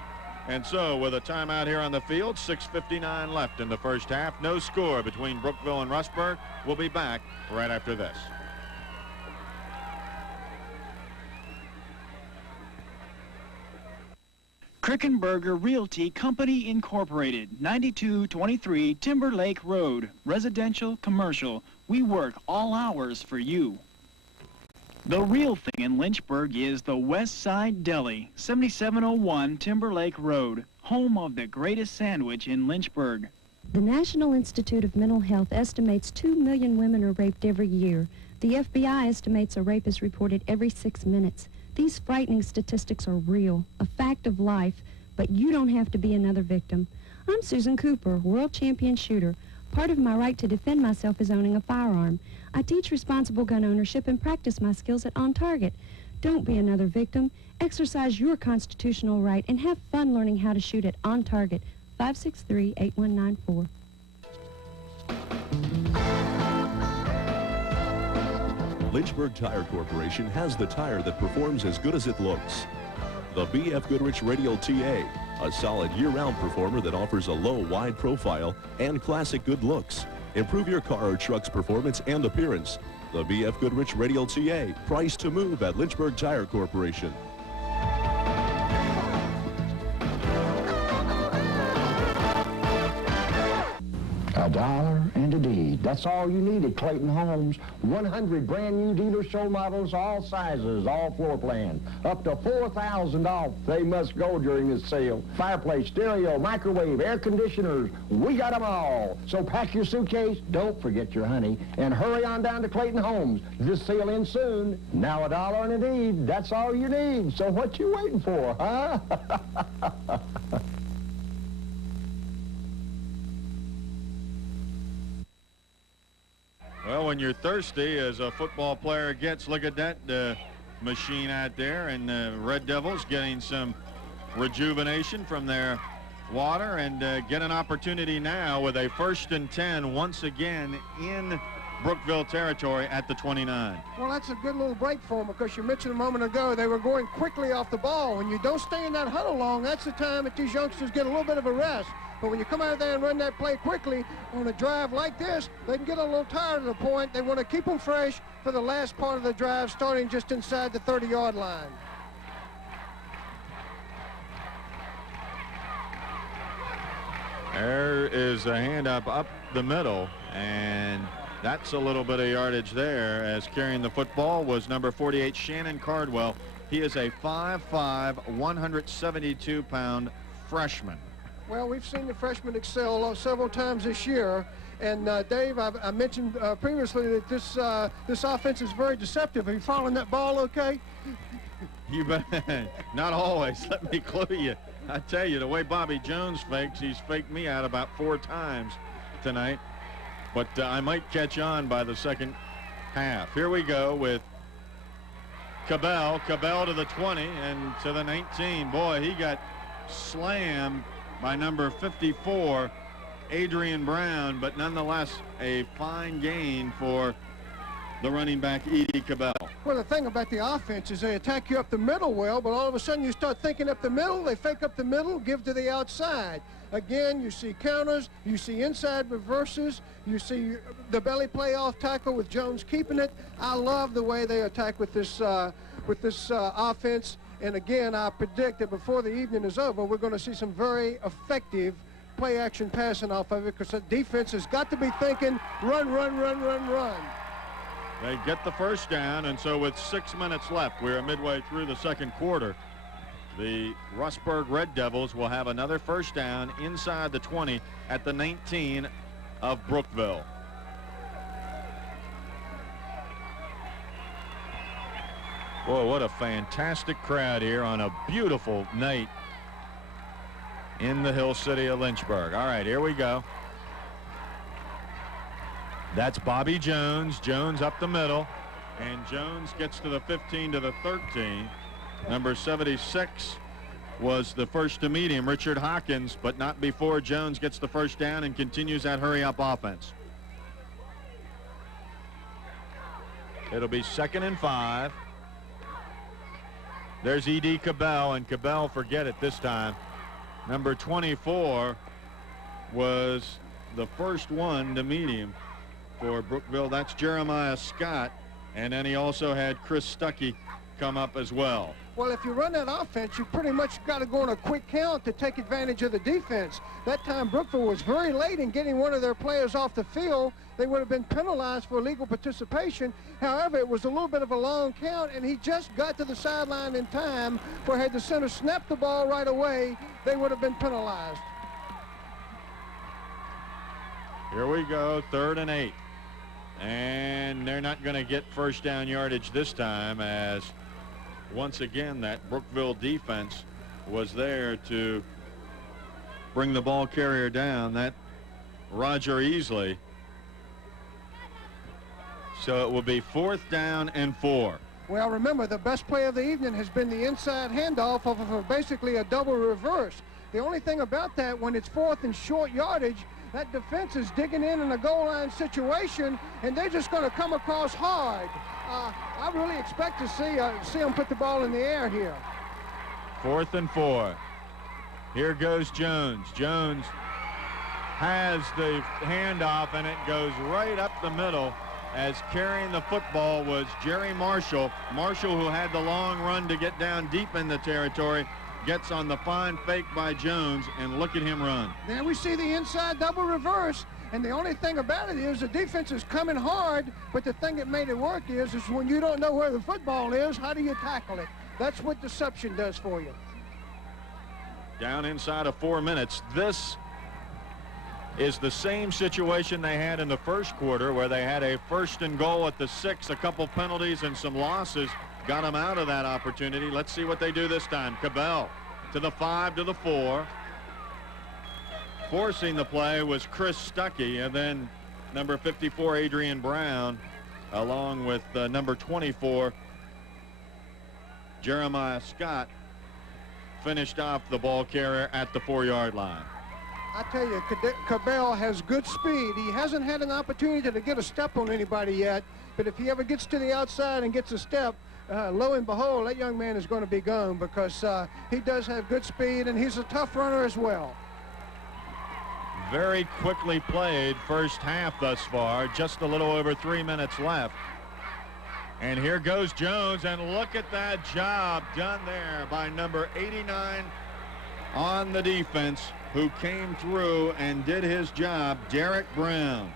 And so, with a timeout here on the field, 6:59 left in the first half. No score between Brookville and Rustburg. We'll be back right after this. Krickenberger Realty Company Incorporated, 9223 Timber Lake Road, residential, commercial. We work all hours for you. The real thing in Lynchburg is the West Side Deli, 7701 Timber Lake Road, home of the greatest sandwich in Lynchburg. The National Institute of Mental Health estimates 2 million women are raped every year. The FBI estimates a rape is reported every 6 minutes. These frightening statistics are real, a fact of life, but you don't have to be another victim. I'm Susan Cooper, world champion shooter. Part of my right to defend myself is owning a firearm. I teach responsible gun ownership and practice my skills at On Target. Don't be another victim. Exercise your constitutional right and have fun learning how to shoot at On Target, 563-8194. Lynchburg Tire Corporation has the tire that performs as good as it looks. The B.F. Goodrich Radial TA, a solid year-round performer that offers a low, wide profile and classic good looks. Improve your car or truck's performance and appearance. The B.F. Goodrich Radial TA, price to move at Lynchburg Tire Corporation. $1 and a deed. That's all you need at Clayton Homes. 100 brand new dealer show models, all sizes, all floor plans. Up to $4,000 off. They must go during this sale. Fireplace, stereo, microwave, air conditioners. We got them all. So pack your suitcase, don't forget your honey, and hurry on down to Clayton Homes. This sale ends soon. Now $1 and a deed. That's all you need. So what you waiting for, huh? Well, when you're thirsty as a football player gets, look at that machine out there, and the Red Devils getting some rejuvenation from their water and get an opportunity now with a 1st and 10 once again in Brookville territory at the 29. Well, that's a good little break for them, because you mentioned a moment ago they were going quickly off the ball. When you don't stay in that huddle long, that's the time that these youngsters get a little bit of a rest. But when you come out there and run that play quickly on a drive like this, they can get a little tired of the point. They want to keep them fresh for the last part of the drive, starting just inside the 30-yard line. There is a hand up the middle, and that's a little bit of yardage there, as carrying the football was number 48, Shannon Cardwell. He is a 5'5", 172-pound freshman. Well, we've seen the freshmen excel several times this year. And, Dave, I mentioned previously that this offense is very deceptive. Are you following that ball okay? You bet. Not always. Let me clue you. I tell you, the way Bobby Jones fakes, he's faked me out about 4 times tonight. But I might catch on by the second half. Here we go with Cabell. Cabell to the 20 and to the 19. Boy, he got slammed by number 54, Adrian Brown, but nonetheless a fine gain for the running back, Edie Cabell. Well, the thing about the offense is they attack you up the middle well, but all of a sudden you start thinking up the middle, they fake up the middle, give to the outside. Again, you see counters, you see inside reverses, you see the belly play off tackle with Jones keeping it. I love the way they attack with this offense. And again, I predict that before the evening is over, we're going to see some very effective play-action passing off of it, because the defense has got to be thinking run, run, run, run, run. They get the first down, and so with 6 minutes left, we're midway through the second quarter. The Rustburg Red Devils will have another first down inside the 20 at the 19 of Brookville. Boy, what a fantastic crowd here on a beautiful night in the Hill City of Lynchburg. All right, here we go. That's Bobby Jones. Jones up the middle, and Jones gets to the 15 to the 13. Number 76 was the first to meet him, Richard Hawkins, but not before Jones gets the first down and continues that hurry-up offense. It'll be 2nd and 5. There's E.D. Cabell, and Cabell, forget it this time. Number 24 was the first one to meet him for Brookville. That's Jeremiah Scott, and then he also had Chris Stuckey come up as well. Well, if you run that offense, you pretty much got to go on a quick count to take advantage of the defense. That time, Brookville was very late in getting one of their players off the field. They would have been penalized for illegal participation. However, it was a little bit of a long count, and he just got to the sideline in time, where had the center snapped the ball right away, they would have been penalized. Here we go, 3rd and 8. And they're not going to get first down yardage this time, as once again that Brookville defense was there to bring the ball carrier down, that Roger Easley. So it will be 4th down and 4. Well, remember, the best play of the evening has been the inside handoff of basically a double reverse. The only thing about that, when it's 4th and short yardage, that defense is digging in a goal line situation, and they're just going to come across hard. I really expect to see them put the ball in the air here. 4th and 4. Here goes Jones. Jones has the handoff, and it goes right up the middle, as carrying the football was Jerry Marshall. Marshall, who had the long run to get down deep in the territory, gets on the fine fake by Jones, and look at him run. There we see the inside double reverse, and the only thing about it is the defense is coming hard, but the thing that made it work is when you don't know where the football is, how do you tackle it? That's what deception does for you. Down inside of 4 minutes. This is the same situation they had in the first quarter, where they had a 1st and goal at the 6, a couple penalties and some losses got them out of that opportunity. Let's see what they do this time. Cabell to the 5, to the 4. Forcing the play was Chris Stuckey, and then number 54 Adrian Brown, along with number 24 Jeremiah Scott, finished off the ball carrier at the 4-yard line. I tell you, Cabell has good speed. He hasn't had an opportunity to get a step on anybody yet, but if he ever gets to the outside and gets a step, lo and behold, that young man is going to be gone, because he does have good speed, and he's a tough runner as well. Very quickly played first half thus far, just a little over 3 minutes left. And here goes Jones, and look at that job done there by number 89 on the defense, who came through and did his job, Derek Brown.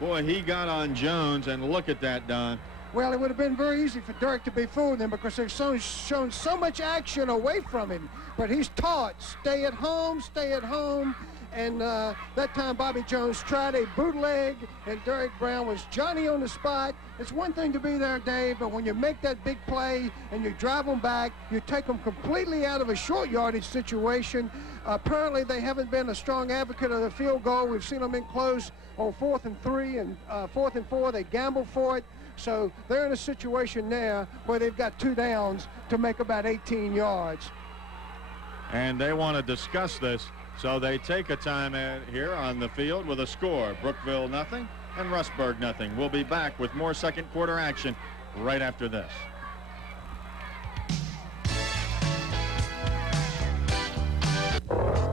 Boy, he got on Jones, and look at that, Don. Well, it would have been very easy for Derek to be fooled then, because they've shown so much action away from him. But he's taught, stay at home, stay at home. And that time Bobby Jones tried a bootleg, and Derek Brown was Johnny on the spot. It's one thing to be there, Dave, but when you make that big play and you drive them back, you take them completely out of a short yardage situation. Apparently they haven't been a strong advocate of the field goal. We've seen them in close on 4th and 3 and 4th and 4. They gamble for it. So they're in a situation now where they've got 2 downs to make about 18 yards. And they want to discuss this. So they take a time here on the field with a score. Brookville nothing and Rustburg nothing. We'll be back with more second quarter action right after this.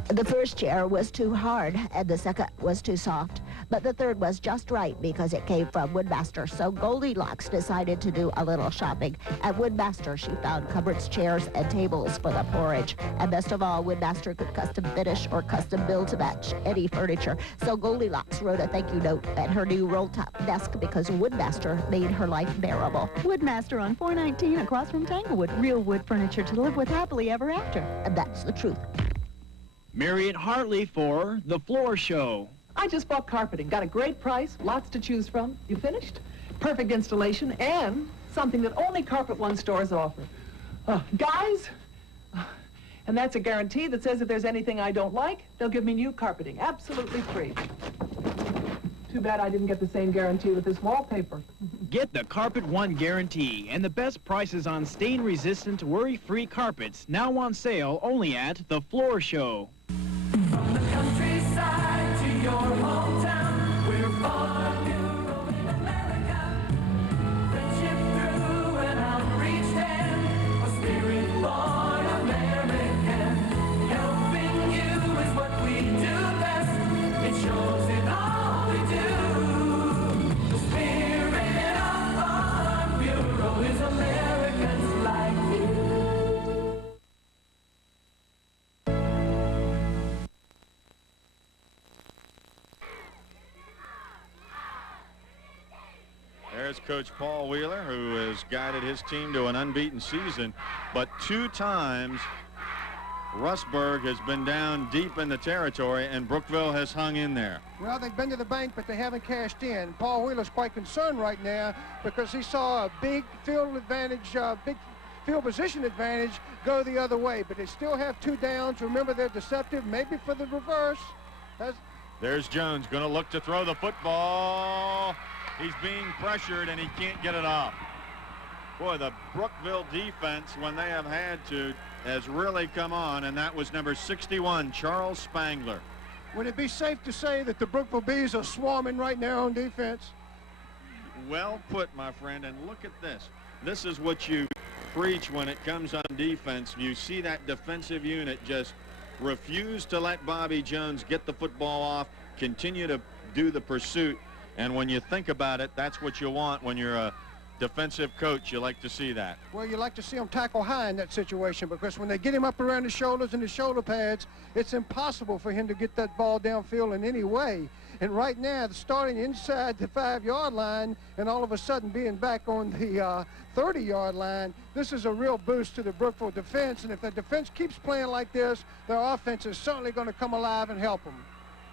The first chair was too hard and the second was too soft, but the third was just right because it came from Woodmaster. So Goldilocks decided to do a little shopping. At Woodmaster, she found cupboards, chairs, and tables for the porridge. And best of all, Woodmaster could custom finish or custom build to match any furniture. So Goldilocks wrote a thank you note at her new roll-top desk because Woodmaster made her life bearable. Woodmaster on 419 across from Tanglewood. Real wood furniture to live with happily ever after. And that's the truth. Marriott Hartley for The Floor Show. I just bought carpeting. Got a great price, lots to choose from. You finished? Perfect installation, and something that only Carpet One stores offer. Guys, and that's a guarantee that says if there's anything I don't like, they'll give me new carpeting, absolutely free. Too bad I didn't get the same guarantee with this wallpaper. Get the Carpet One guarantee and the best prices on stain-resistant, worry-free carpets now on sale only at The Floor Show. From the countryside to your hometown, we're born new in America. Friendship through an outreached hand, a spirit-born American. Helping you is what we do best. It shows in all we do. The spirit of our bureau is Americans like you. There's Coach Paul Wheeler, who has guided his team to an unbeaten season, but 2 times Rustburg has been down deep in the territory, and Brookville has hung in there. Well, they've been to the bank, but they haven't cashed in. Paul Wheeler's quite concerned right now because he saw a big field advantage, big field position advantage go the other way, but they still have 2 downs. Remember, they're deceptive, maybe for the reverse. There's Jones going to look to throw the football. He's being pressured, and he can't get it off. Boy, the Brookville defense, when they have had to, has really come on, and that was number 61, Charles Spangler. Would it be safe to say that the Brookville Bees are swarming right now on defense? Well put, my friend, and look at this. This is what you preach when it comes on defense. You see that defensive unit just refuse to let Bobby Jones get the football off, continue to do the pursuit. And when you think about it, that's what you want when you're a defensive coach. You like to see that. Well, you like to see him tackle high in that situation, because when they get him up around the shoulders and the shoulder pads, it's impossible for him to get that ball downfield in any way. And right now, starting inside the 5-yard line and all of a sudden being back on the 30-yard line, this is a real boost to the Brookville defense. And if the defense keeps playing like this, their offense is certainly going to come alive and help them.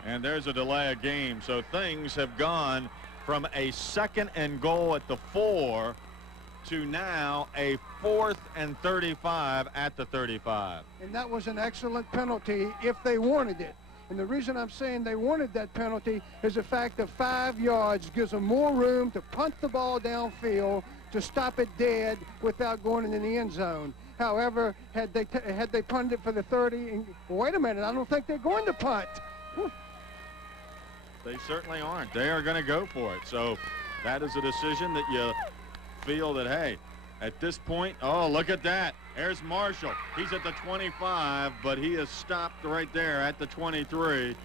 And there's a delay of game, so things have gone from a 2nd and goal at the 4 to now a 4th and 35 at the 35. And that was an excellent penalty if they wanted it. And the reason I'm saying they wanted that penalty is the fact that 5 yards gives them more room to punt the ball downfield to stop it dead without going into the end zone. However, had they punted it for the 30, wait a minute, I don't think they're going to punt. Whew. They certainly aren't. They are going to go for it. So that is a decision that you feel that, hey, at this point, oh, look at that. There's Marshall. He's at the 25, but he is stopped right there at the 23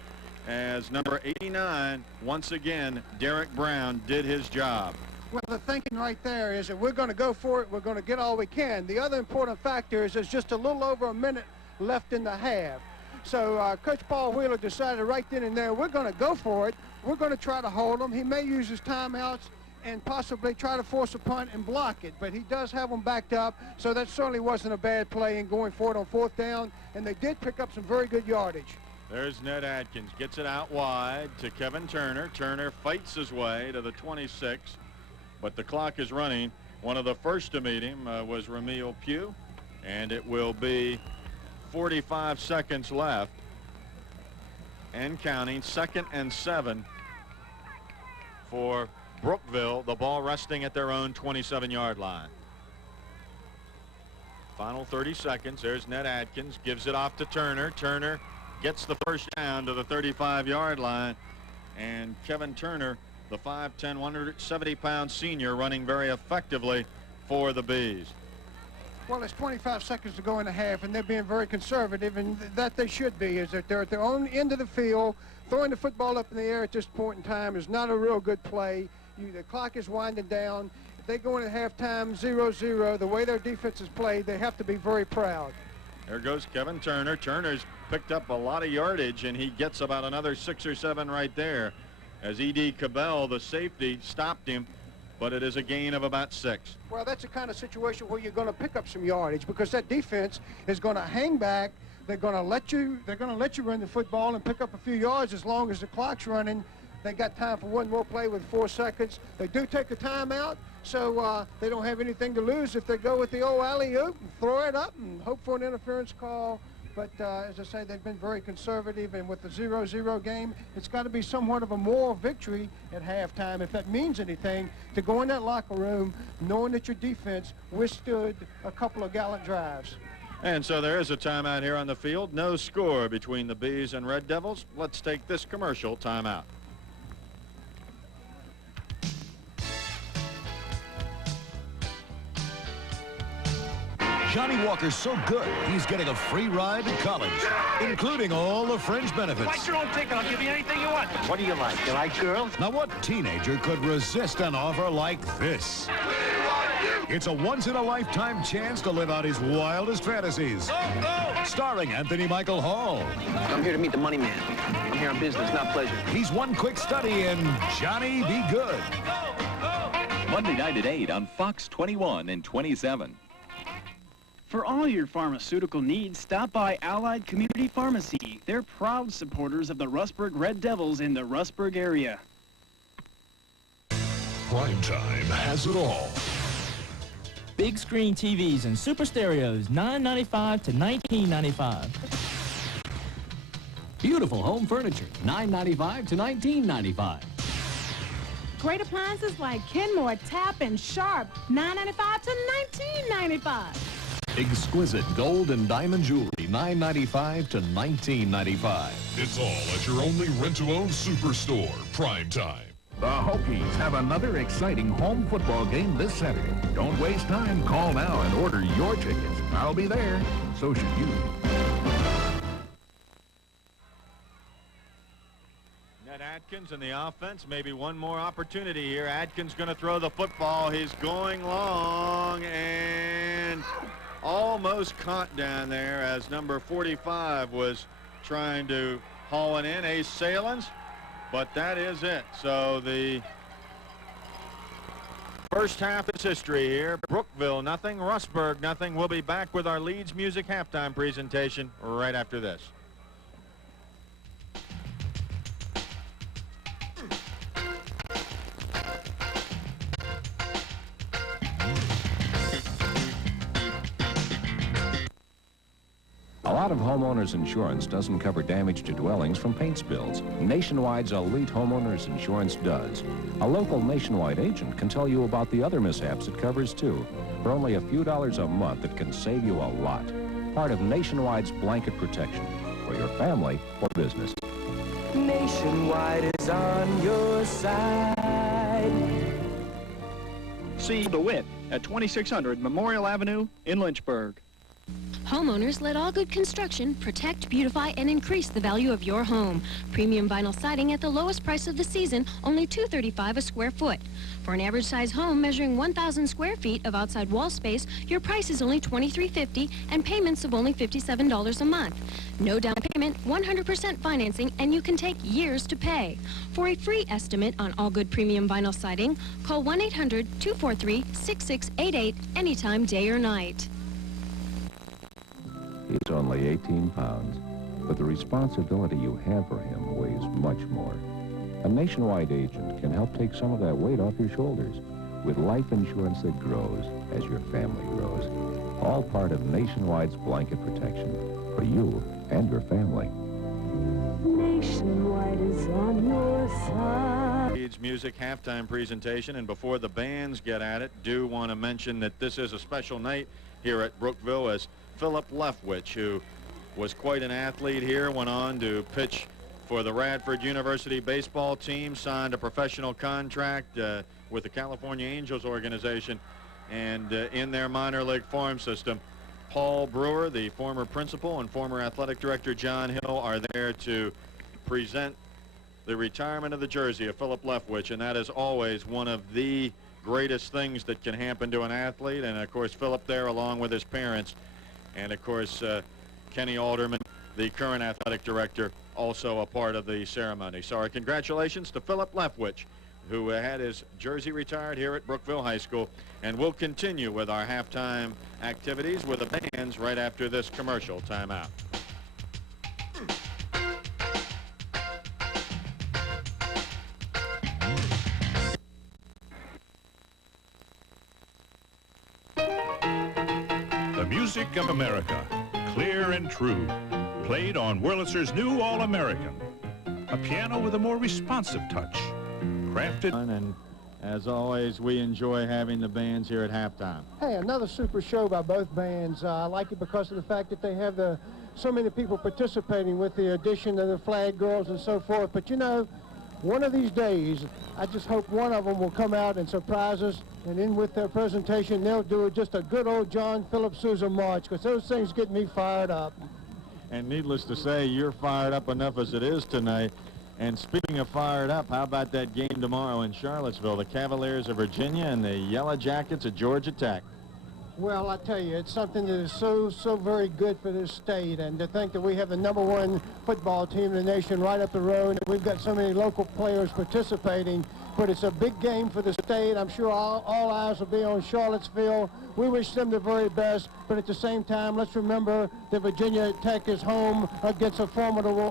as number 89, once again, Derek Brown did his job. Well, the thinking right there is that we're going to go for it. We're going to get all we can. The other important factor is there's just a little over a minute left in the half. So Coach Paul Wheeler decided right then and there, we're going to go for it. We're going to try to hold him. He may use his timeouts and possibly try to force a punt and block it, but he does have them backed up, so that certainly wasn't a bad play in going for it on 4th down, and they did pick up some very good yardage. There's Ned Adkins, gets it out wide to Kevin Turner. Turner fights his way to the 26, but the clock is running. One of the first to meet him was Ramil Pugh, and it will be 45 seconds left and counting. 2nd and 7 for Brookville, the ball resting at their own 27-yard line. Final 30 seconds. There's Ned Adkins, gives it off to Turner. Turner gets the first down to the 35-yard line, and Kevin Turner, the 5'10", 170-pound senior, running very effectively for the Bees. Well, it's 25 seconds to go in the half, and they're being very conservative, and that they should be, is that they're at their own end of the field. Throwing the football up in the air at this point in time is not a real good play. The clock is winding down. If they go into halftime 0-0, the way their defense is played, they have to be very proud. There goes Kevin Turner. Turner's picked up a lot of yardage, and he gets about another 6 or 7 right there as E.D. Cabell, the safety, stopped him. But it is a gain of about 6. Well, that's the kind of situation where you're going to pick up some yardage, because that defense is going to hang back. They're going to let you run the football and pick up a few yards as long as the clock's running. They got time for one more play with 4 seconds. They do take a timeout, so they don't have anything to lose if they go with the old alley-oop and throw it up and hope for an interference call. But as I say, they've been very conservative, and with the 0-0 game, it's got to be somewhat of a moral victory at halftime, if that means anything, to go in that locker room knowing that your defense withstood a couple of gallant drives. And so there is a timeout here on the field. No score between the Bees and Red Devils. Let's take this commercial timeout. Johnny Walker's so good, he's getting a free ride to college, including all the fringe benefits. Write your own ticket. I'll give you anything you want. What do you like? You like girls? Now, what teenager could resist an offer like this? It's a once-in-a-lifetime chance to live out his wildest fantasies. Starring Anthony Michael Hall. I'm here to meet the money man. I'm here on business, not pleasure. He's one quick study in Johnny Be Good. Monday night at 8 on Fox 21 and 27. For all your pharmaceutical needs, stop by Allied Community Pharmacy. They're proud supporters of the Rustburg Red Devils in the Rustburg area. Primetime has it all. Big screen TVs and super stereos, $9.95 to $19.95. Beautiful home furniture, $9.95 to $19.95. Great appliances like Kenmore, Tap, and Sharp, $9.95 to $19.95. Exquisite gold and diamond jewelry, $9.95 to $19.95. It's all at your only rent-to-own superstore, Primetime. The Hokies have another exciting home football game this Saturday. Don't waste time. Call now and order your tickets. I'll be there. So should you. Ned Adkins and the offense. Maybe one more opportunity here. Adkins going to throw the football. He's going long and almost caught down there as number 45 was trying to haul it in. Ace Salins, but that is it. So the first half is history here. Brookville nothing, Rustburg nothing. We'll be back with our Leeds Music halftime presentation right after this. A lot of homeowners insurance doesn't cover damage to dwellings from paint spills. Nationwide's Elite Homeowners Insurance does. A local Nationwide agent can tell you about the other mishaps it covers too. For only a few dollars a month, it can save you a lot. Part of Nationwide's blanket protection for your family or business. Nationwide is on your side. See DeWitt at 2600 Memorial Avenue in Lynchburg. Homeowners, let All Good Construction protect, beautify, and increase the value of your home. Premium vinyl siding at the lowest price of the season, only $235 a square foot. For an average size home measuring 1,000 square feet of outside wall space, your price is only $23.50 and payments of only $57 a month. No down payment, 100% financing, and you can take years to pay. For a free estimate on All Good Premium vinyl siding, call 1-800-243-6688 anytime, day or night. He's only 18 pounds, but the responsibility you have for him weighs much more. A Nationwide agent can help take some of that weight off your shoulders with life insurance that grows as your family grows. All part of Nationwide's blanket protection for you and your family. Nationwide is on your side. Leeds Music halftime presentation, and before the bands get at it, do want to mention that this is a special night here at Brookville as Philip Leftwich, who was quite an athlete here, went on to pitch for the Radford University baseball team, signed a professional contract with the California Angels organization, and in their minor league farm system, Paul Brewer, the former principal, and former athletic director John Hill are there to present the retirement of the jersey of Philip Leftwich, and that is always one of the greatest things that can happen to an athlete. And of course Philip there along with his parents, and of course Kenny Alderman, the current athletic director, also a part of the ceremony. So our congratulations to Philip Leftwich, who had his jersey retired here at Brookville High School. And we'll continue with our halftime activities with the bands right after this commercial timeout. The music of America, clear and true, played on Wurlitzer's new All-American. A piano with a more responsive touch, crafted. And as always, we enjoy having the bands here at halftime. Hey, another super show by both bands. I like it because of the fact that they have so many people participating with the addition of the flag girls and so forth. But you know, one of these days, I just hope one of them will come out and surprise us, and then with their presentation, they'll do just a good old John Philip Sousa march, because those things get me fired up. And needless to say, you're fired up enough as it is tonight. And speaking of fired up, how about that game tomorrow in Charlottesville, the Cavaliers of Virginia and the Yellow Jackets of Georgia Tech? Well, I tell you, it's something that is so very good for this state, and to think that we have the #1 football team in the nation right up the road, and we've got so many local players participating, but it's a big game for the state. I'm sure all eyes will be on Charlottesville. We wish them the very best, but at the same time, let's remember that Virginia Tech is home against a formidable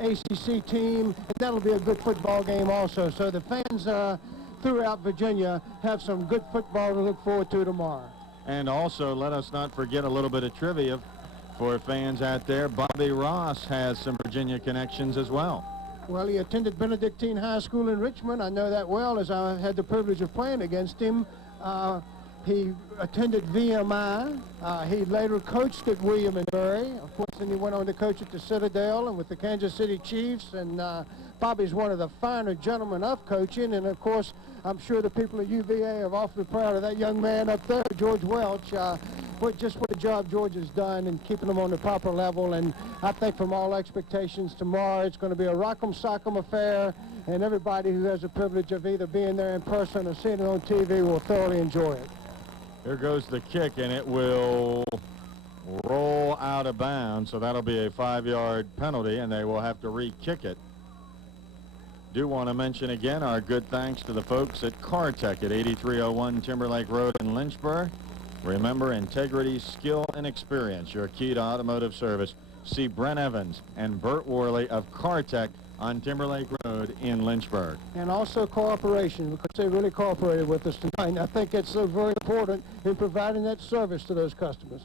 ACC team, and that'll be a good football game also. So the fans throughout Virginia have some good football to look forward to tomorrow. And also, let us not forget a little bit of trivia for fans out there. Bobby Ross has some Virginia connections as well. Well, he attended Benedictine High School in Richmond. I know that well, as I had the privilege of playing against him. He attended VMI. He later coached at William & Mary. Of course, then he went on to coach at the Citadel and with the Kansas City Chiefs. And Bobby's one of the finer gentlemen of coaching. And, of course, I'm sure the people at UVA are awfully proud of that young man up there, George Welch. what a job Georgia's done in keeping them on the proper level. And I think from all expectations, tomorrow it's going to be a rock'em sock'em affair, and everybody who has the privilege of either being there in person or seeing it on TV will thoroughly enjoy it. Here goes the kick, and it will roll out of bounds, so that'll be a 5-yard penalty, and they will have to re-kick it. Do want to mention again our good thanks to the folks at CarTech at 8301 Timberlake Road in Lynchburg. Remember, integrity, skill, and experience, your key to automotive service. See Brent Evans and Bert Worley of CarTech on Timberlake Road in Lynchburg. And also cooperation, because they really cooperated with us tonight. And I think it's very important in providing that service to those customers.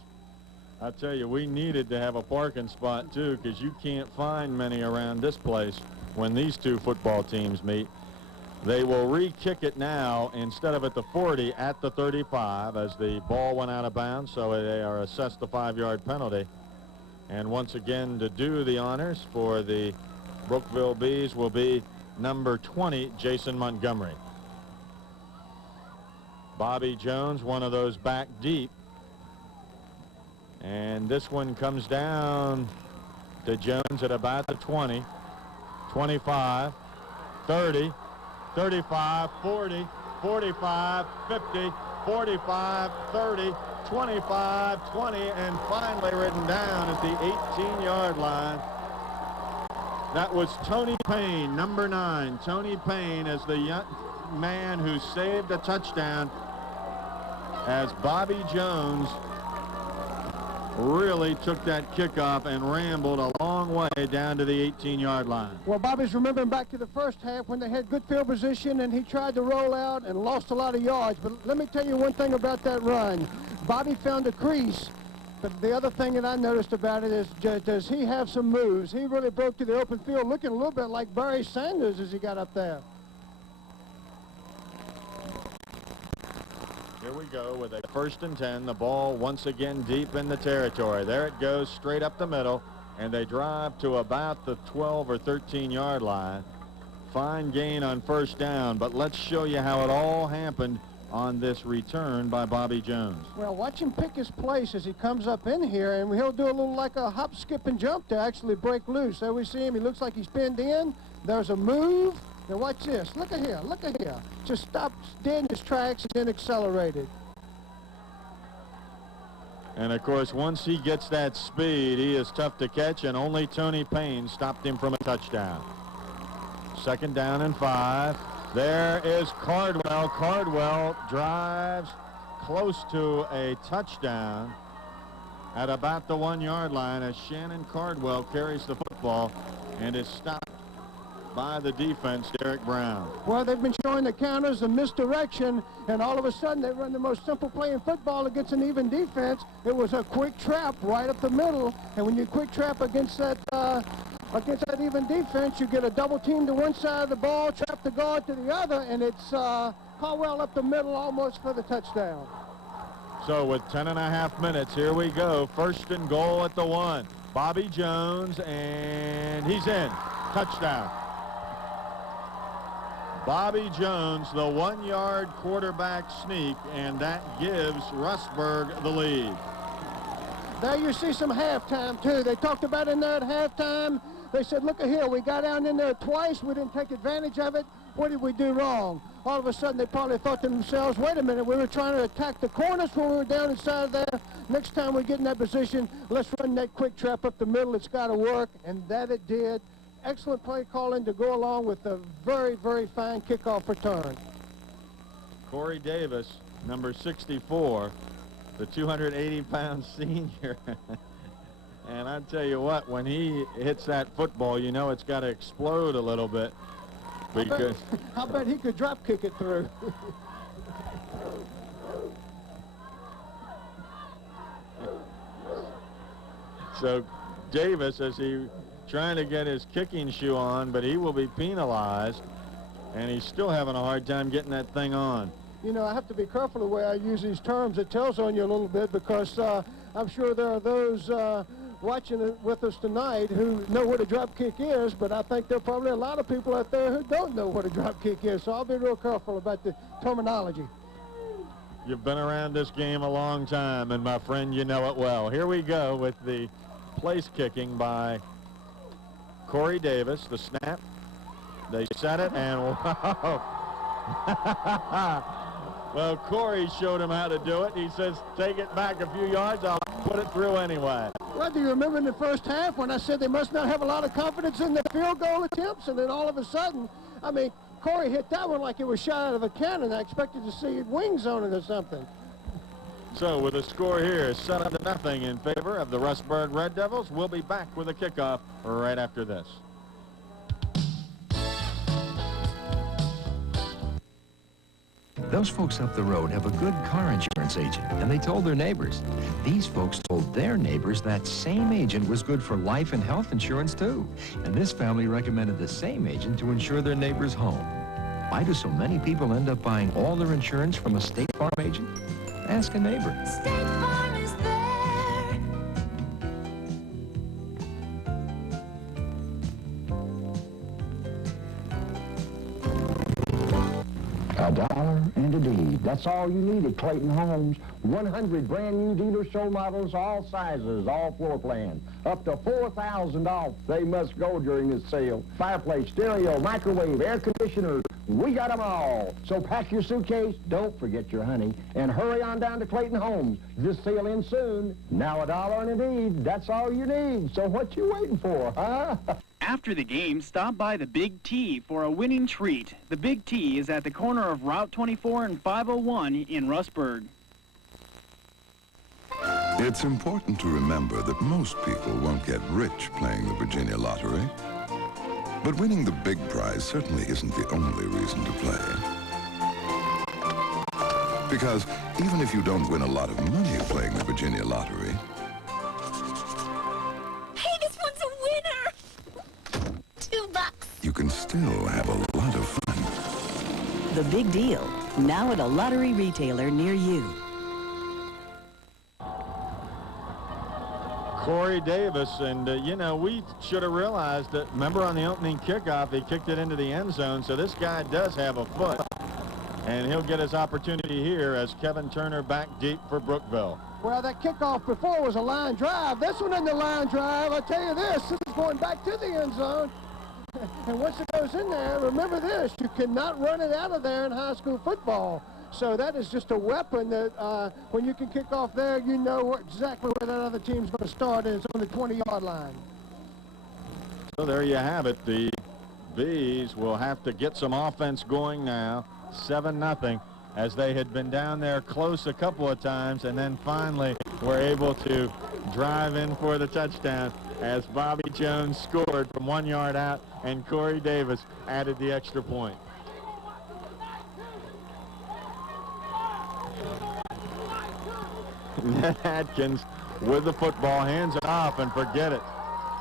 I tell you, we needed to have a parking spot, too, because you can't find many around this place when these two football teams meet. They will re-kick it now instead of at the 40 at the 35 as the ball went out of bounds, so they are assessed the 5-yard penalty. And once again, to do the honors for the Brookville Bees will be number 20, Jason Montgomery. Bobby Jones, one of those back deep. And this one comes down to Jones at about the 20, 25, 30, 35, 40, 45, 50, 45, 30, 25, 20, and finally written down at the 18-yard line. That was Tony Payne, number 9. Tony Payne is the young man who saved a touchdown as Bobby Jones really took that kickoff and rambled a long way down to the 18-yard line. Well, Bobby's remembering back to the first half when they had good field position and he tried to roll out and lost a lot of yards. But let me tell you one thing about that run. Bobby found a crease, but the other thing that I noticed about it is, does he have some moves? He really broke to the open field looking a little bit like Barry Sanders as he got up there. Here we go with a 1st and 10. The ball once again deep in the territory. There it goes straight up the middle, and they drive to about the 12 or 13-yard line. Fine gain on 1st down, but let's show you how it all happened on this return by Bobby Jones. Well, watch him pick his place as he comes up in here, and he'll do a little like a hop, skip, and jump to actually break loose. There we see him. He looks like he's pinned in. There's a move. Now watch this. Look at here. Look at here. Just stopped dead in his tracks and then accelerated. And, of course, once he gets that speed, he is tough to catch, and only Tony Payne stopped him from a touchdown. 2nd down and 5. There is Cardwell. Cardwell drives close to a touchdown at about the 1-yard line as Shannon Cardwell carries the football and is stopped by the defense, Derek Brown. Well, they've been showing the counters and misdirection, and all of a sudden they run the most simple play in football against an even defense. It was a quick trap right up the middle, and when you quick trap against that even defense, you get a double team to one side of the ball, trap the guard to the other, and it's Caldwell up the middle almost for the touchdown. So with 10.5 minutes, here we go. 1st and goal at the 1. Bobby Jones, and he's in. Touchdown. Bobby Jones, the 1-yard quarterback sneak, and that gives Rustburg the lead. There you see some halftime, too. They talked about in there at halftime. They said, look at here, we got down in there twice. We didn't take advantage of it. What did we do wrong? All of a sudden, they probably thought to themselves, wait a minute, we were trying to attack the corners when we were down inside there. Next time we get in that position, let's run that quick trap up the middle. It's got to work, and that it did. Excellent play calling to go along with a very, very fine kickoff return. Corey Davis, number 64, the 280-pound senior. And I tell you what, when he hits that football, you know it's got to explode a little bit. Because I bet he could drop kick it through. So Davis, as he trying to get his kicking shoe on, but he will be penalized, and he's still having a hard time getting that thing on. You know, I have to be careful the way I use these terms. It tells on you a little bit, because I'm sure there are those watching it with us tonight who know what a drop kick is, but I think there are probably a lot of people out there who don't know what a drop kick is, so I'll be real careful about the terminology. You've been around this game a long time, and my friend, you know it well. Here we go with the place kicking by Corey Davis. The snap. They set it, and wow. Well, Corey showed him how to do it. He says, take it back a few yards. I'll put it through anyway. Well, do you remember in the first half when I said they must not have a lot of confidence in their field goal attempts? And then all of a sudden, I mean, Corey hit that one like it was shot out of a cannon. I expected to see wings on it or something. So with a score here, 7-0 in favor of the Rustburg Red Devils. We'll be back with a kickoff right after this. Those folks up the road have a good car insurance agent, and they told their neighbors. These folks told their neighbors that same agent was good for life and health insurance, too. And this family recommended the same agent to insure their neighbor's home. Why do so many people end up buying all their insurance from a State Farm agent? Ask a neighbor. State Farm is there. $1 and a deed. That's all you need at Clayton Homes. 100 brand new dealer show models, all sizes, all floor plans. Up to $4,000 off. They must go during this sale. Fireplace, stereo, microwave, air conditioners. We got them all. So pack your suitcase, don't forget your honey, and hurry on down to Clayton Homes. This sale ends soon. Now $1 and a deed. That's all you need. So what you waiting for, huh? After the game, stop by the Big T for a winning treat. The Big T is at the corner of Route 24 and 501 in Rustburg. It's important to remember that most people won't get rich playing the Virginia lottery. But winning the big prize certainly isn't the only reason to play. Because even if you don't win a lot of money playing the Virginia lottery, you can still have a lot of fun. The Big Deal, now at a lottery retailer near you. Corey Davis, and you know, we should have realized that, remember on the opening kickoff, he kicked it into the end zone, so this guy does have a foot, and he'll get his opportunity here as Kevin Turner back deep for Brookville. Well, that kickoff before was a line drive. This one in the line drive, I tell you this is going back to the end zone. And once it goes in there, remember this, you cannot run it out of there in high school football. So that is just a weapon that when you can kick off there, you know exactly where that other team's going to start, and it's on the 20-yard line. So there you have it. The Bees will have to get some offense going now. 7-0, as they had been down there close a couple of times, and then finally were able to drive in for the touchdown as Bobby Jones scored from 1 yard out, and Corey Davis added the extra point. Ned Atkins with the football, hands it off, and forget it.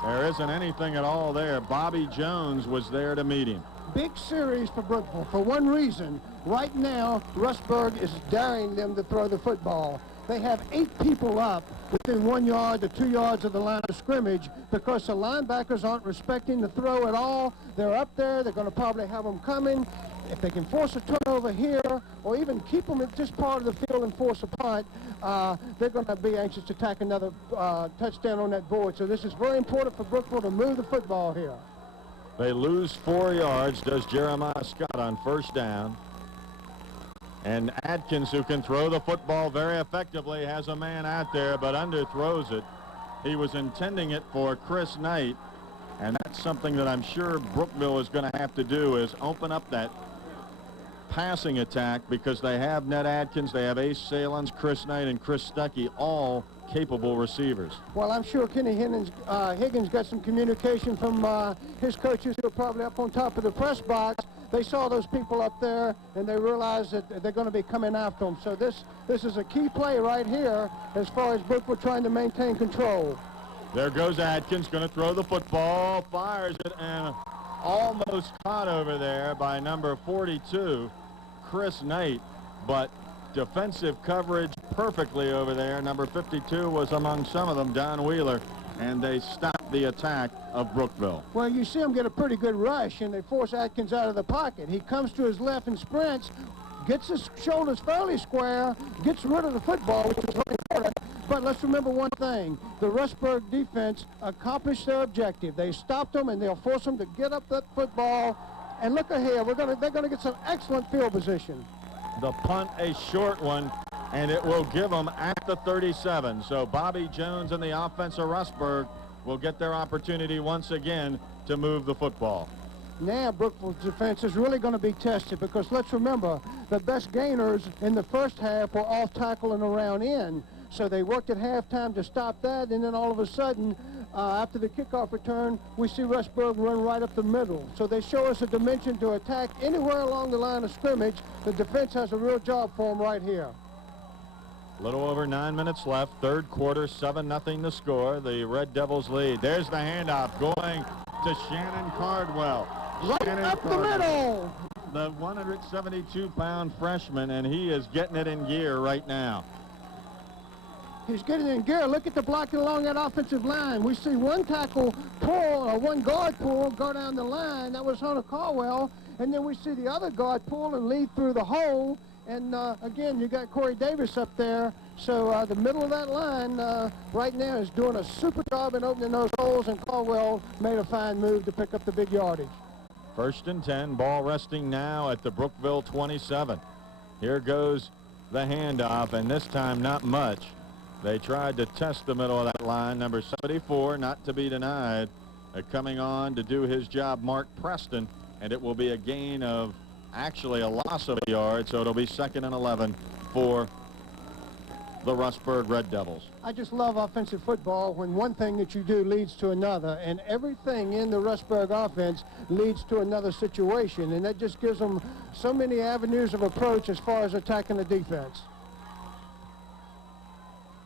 There isn't anything at all there. Bobby Jones was there to meet him. Big series for Brookville for one reason. Right now, Rustburg is daring them to throw the football. They have 8 people up within 1 yard to 2 yards of the line of scrimmage because the linebackers aren't respecting the throw at all. They're up there. They're going to probably have them coming. If they can force a turnover here or even keep them at this part of the field and force a punt, they're going to be anxious to tack another touchdown on that board. So this is very important for Brookville to move the football here. They lose 4 yards, does Jeremiah Scott on first down. And Atkins, who can throw the football very effectively, has a man out there but underthrows it. He was intending it for Chris Knight, and that's something that I'm sure Brookville is going to have to do, is open up that passing attack, because they have Ned Atkins, they have Ace Salins, Chris Knight, and Chris Stuckey, all capable receivers. Well, I'm sure Kenny Higgins got some communication from his coaches who are probably up on top of the press box. They saw those people up there, and they realized that they're going to be coming after them. So this is a key play right here as far as Brookville trying to maintain control. There goes Atkins, going to throw the football, fires it, and almost caught over there by number 42, Chris Knight, but defensive coverage perfectly over there. Number 52 was among some of them, Don Wheeler, and they stopped the attack of Brookville. Well, you see him get a pretty good rush, and they force Atkins out of the pocket. He comes to his left and sprints, gets his shoulders fairly square, gets rid of the football, which is very important. But let's remember one thing. The Rustburg defense accomplished their objective. They stopped them, and they'll force them to get up that football. And look ahead, they're going to get some excellent field position. The punt, a short one, and it will give them at the 37. So Bobby Jones and the offense of Rustburg will get their opportunity once again to move the football. Now Brookville's defense is really going to be tested, because let's remember, the best gainers in the first half were off tackle and around in. So they worked at halftime to stop that, and then all of a sudden, after the kickoff return, we see Rustburg run right up the middle. So they show us a dimension to attack anywhere along the line of scrimmage. The defense has a real job for them right here. A little over 9 minutes left. Third quarter, 7-0 the score. The Red Devils lead. There's the handoff going to Shannon Cardwell. Right Shannon up Cardwell, the middle. the 172-pound freshman, and he is getting it in gear right now. He's getting in gear. Look at the blocking along that offensive line. We see one tackle pull, or one guard pull, go down the line. That was Hunter Caldwell. And then we see the other guard pull and lead through the hole. And again, you got Corey Davis up there. So the middle of that line right now is doing a super job in opening those holes, and Caldwell made a fine move to pick up the big yardage. 1st and 10, ball resting now at the Brookville 27. Here goes the handoff, and this time not much. They tried to test the middle of that line. Number 74, not to be denied, coming on to do his job, Mark Preston, and it will be a gain of actually a loss of a yard, so it'll be 2nd and 11 for the Rustburg Red Devils. I just love offensive football when one thing that you do leads to another, and everything in the Rustburg offense leads to another situation, and that just gives them so many avenues of approach as far as attacking the defense.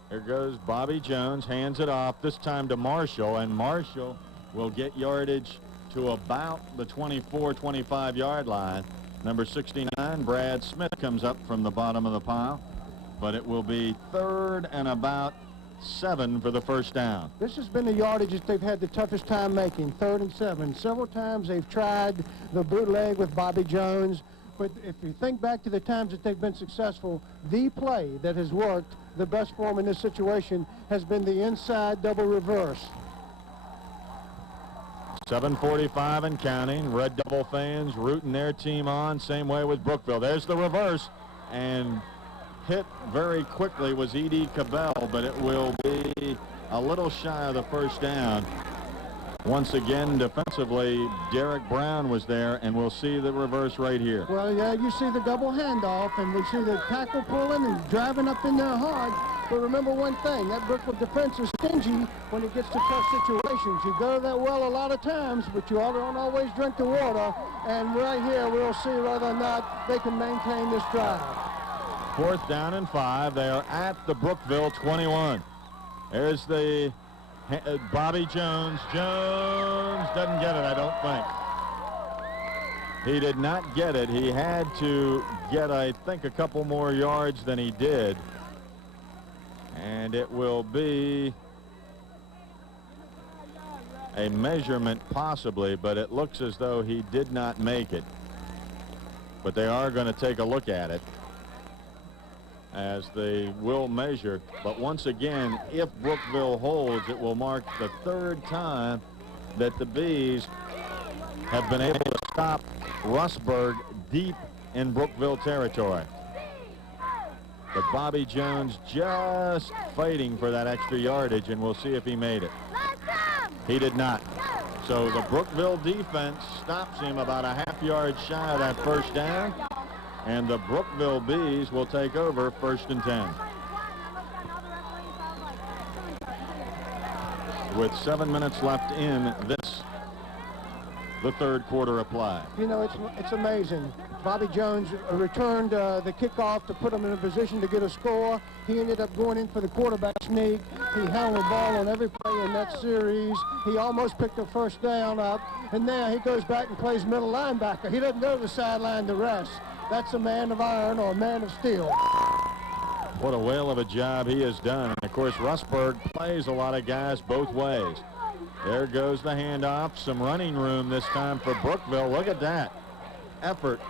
Here goes Bobby Jones, hands it off, this time to Marshall, and Marshall will get yardage to about the 24-25 yard line. Number 69, Brad Smith, comes up from the bottom of the pile, but it will be 3rd and about 7 for the first down. This has been the yardage that they've had the toughest time making, 3rd and 7. Several times they've tried the bootleg with Bobby Jones, but if you think back to the times that they've been successful, the play that has worked the best for them in this situation has been the inside double reverse. 7:45 and counting. Red Devil fans rooting their team on. Same way with Brookville. There's the reverse, and hit very quickly was E.D. Cabell, but it will be a little shy of the first down. Once again, defensively, Derek Brown was there, and we'll see the reverse right here. Well, yeah, you see the double handoff, and we see the tackle pulling and driving up in there hard. But remember one thing, that Brookville defense is stingy when it gets to tough situations. You go that well a lot of times, but you don't always drink the water. And right here, we'll see whether or not they can maintain this drive. 4th down and 5. They are at the Brookville 21. There's the Bobby Jones. Jones doesn't get it, I don't think. He did not get it. He had to get, I think, a couple more yards than he did. And it will be a measurement possibly, but it looks as though he did not make it. But they are going to take a look at it as they will measure. But once again, if Brookville holds, it will mark the 3rd time that the Bees have been able to stop Rustburg deep in Brookville territory. But Bobby Jones just fighting for that extra yardage, and we'll see if he made it. He did not. So the Brookville defense stops him about a half yard shy of that first down, and the Brookville Bees will take over 1st and 10. With 7 minutes left in this, the 3rd quarter applied. You know, it's amazing. Bobby Jones returned the kickoff to put him in a position to get a score. He ended up going in for the quarterback sneak. He held the ball on every play in that series. He almost picked a first down up, and now he goes back and plays middle linebacker. He doesn't go to the sideline to rest. That's a man of iron or a man of steel. What a whale of a job he has done. And of course, Rustburg plays a lot of guys both ways. There goes the handoff. Some running room this time for Brookville. Look at that effort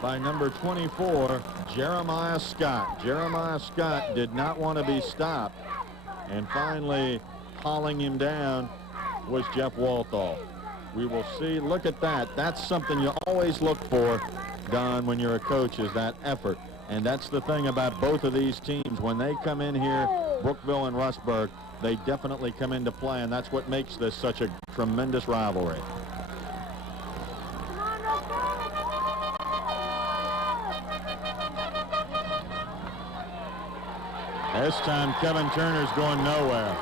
by number 24, Jeremiah Scott. Jeremiah Scott did not want to be stopped, and finally hauling him down was Jeff Walthall. We will see. Look at that. That's something you always look for, Don, when you're a coach, is that effort. And that's the thing about both of these teams. When they come in here, Brookville and Rustburg, they definitely come into play, and that's what makes this such a tremendous rivalry. This time, Kevin Turner's going nowhere.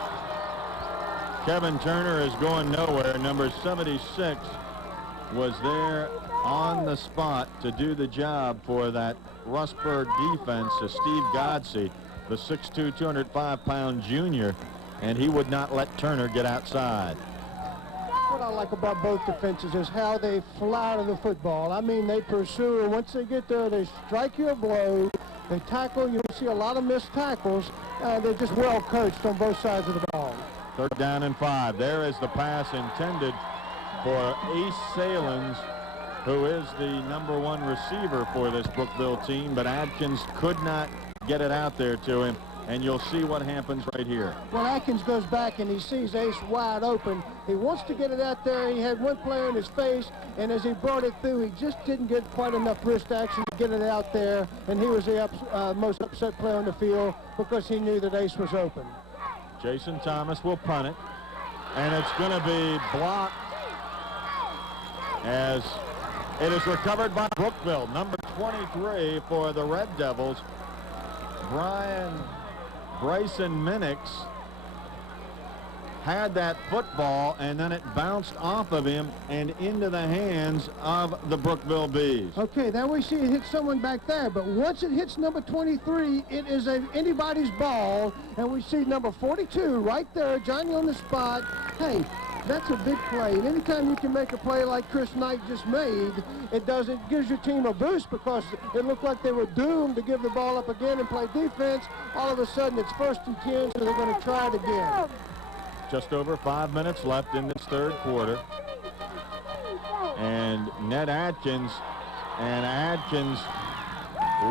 Kevin Turner is going nowhere. Number 76 was there on the spot to do the job for that Rustburg defense, Steve Godsey, the 6'2", 205-pound junior, and he would not let Turner get outside. What I like about both defenses is how they fly to the football. I mean, they pursue, and once they get there, they strike you a blow. They tackle. You don't see a lot of missed tackles. They're just well coached on both sides of the ball. 3rd down and 5. There is the pass intended for Ace Salins, who is the number 1 receiver for this Brookville team, but Adkins could not get it out there to him, and you'll see what happens right here. Well, Adkins goes back and he sees Ace wide open. He wants to get it out there. He had one player in his face, and as he brought it through, he just didn't get quite enough wrist action to get it out there, and he was the most upset player on the field because he knew that Ace was open. Jason Thomas will punt it, and it's going to be blocked as it is recovered by Brookville. Number 23 for the Red Devils, Bryson Minix, had that football, and then it bounced off of him and into the hands of the Brookville Bees. Okay, now we see it hit someone back there, but once it hits number 23, it is anybody's ball, and we see number 42 right there, Johnny on the spot. Hey, that's a big play, and anytime you can make a play like Chris Knight just made, it gives your team a boost, because it looked like they were doomed to give the ball up again and play defense. All of a sudden, it's 1st and 10, so they're going to try it again. Just over 5 minutes left in this 3rd quarter. And Ned Adkins,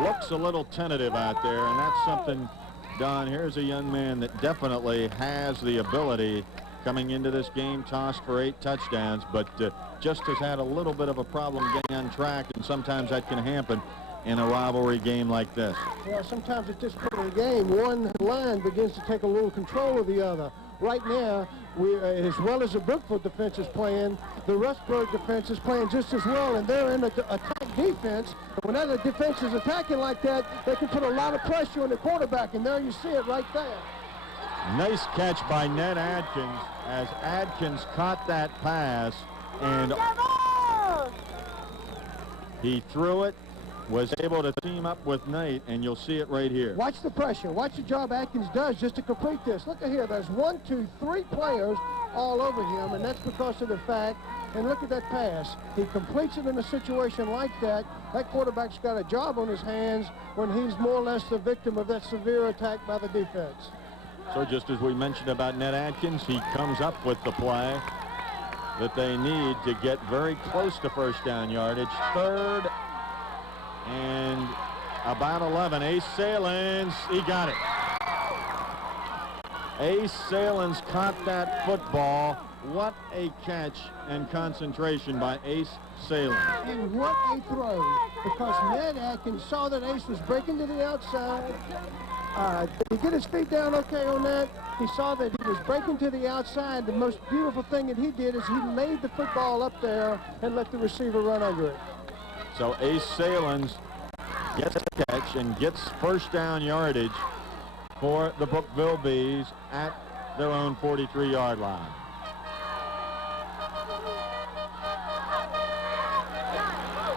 looks a little tentative out there, and that's something, Don, here's a young man that definitely has the ability coming into this game, tossed for 8 touchdowns, but just has had a little bit of a problem getting on track, and sometimes that can happen in a rivalry game like this. Well, sometimes at this point in the game, one line begins to take a little control of the other. Right now, as well as the Brookville defense is playing, the Rustburg defense is playing just as well, and they're in an attack defense. When that defense is attacking like that, they can put a lot of pressure on the quarterback, and there you see it right there. Nice catch by Ned Adkins, as Adkins caught that pass, and he threw it, was able to team up with Nate, and you'll see it right here. Watch the pressure. Watch the job Atkins does just to complete this. Look at here. There's 1, 2, 3 players all over him, and that's because of the fact, and look at that pass. He completes it in a situation like that. That quarterback's got a job on his hands when he's more or less the victim of that severe attack by the defense. So just as we mentioned about Ned Adkins, he comes up with the play that they need to get very close to 1st down yardage. 3rd and about 11. Ace Salins, he got it. Ace Salins caught that football. What a catch and concentration by Ace Salins. And what a throw, because Ned Adkins saw that Ace was breaking to the outside. Did he get his feet down okay on that? He saw that he was breaking to the outside. The most beautiful thing that he did is he laid the football up there and let the receiver run under it. So Ace Salins gets a catch and gets 1st down yardage for the Brookville Bees at their own 43-yard line.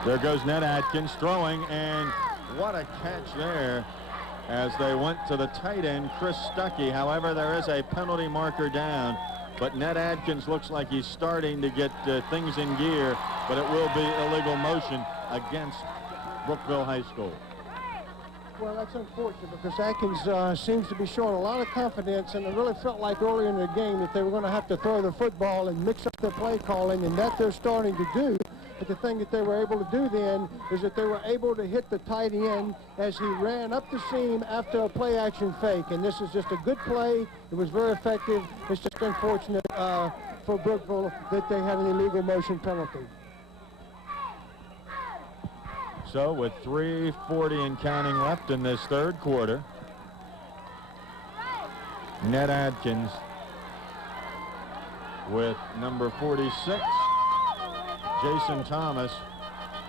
There goes Ned Adkins throwing, and what a catch there as they went to the tight end, Chris Stuckey. However, there is a penalty marker down, but Ned Adkins looks like he's starting to get things in gear, but it will be illegal motion against Brookville High School. Well, that's unfortunate, because Atkins seems to be showing a lot of confidence, and it really felt like earlier in the game that they were going to have to throw the football and mix up their play calling, and that they're starting to do. But the thing that they were able to do then is that they were able to hit the tight end as he ran up the seam after a play-action fake. And this is just a good play. It was very effective. It's just unfortunate for Brookville that they had an illegal motion penalty. So with 3:40 and counting left in this third quarter, Ned Adkins with number 46, Jason Thomas,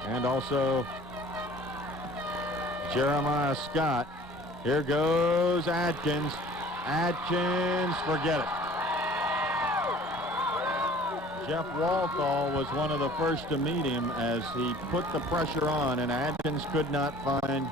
and also Jeremiah Scott. Here goes Adkins. Adkins, forget it. Jeff Walthall was one of the first to meet him as he put the pressure on, and Adkins could not find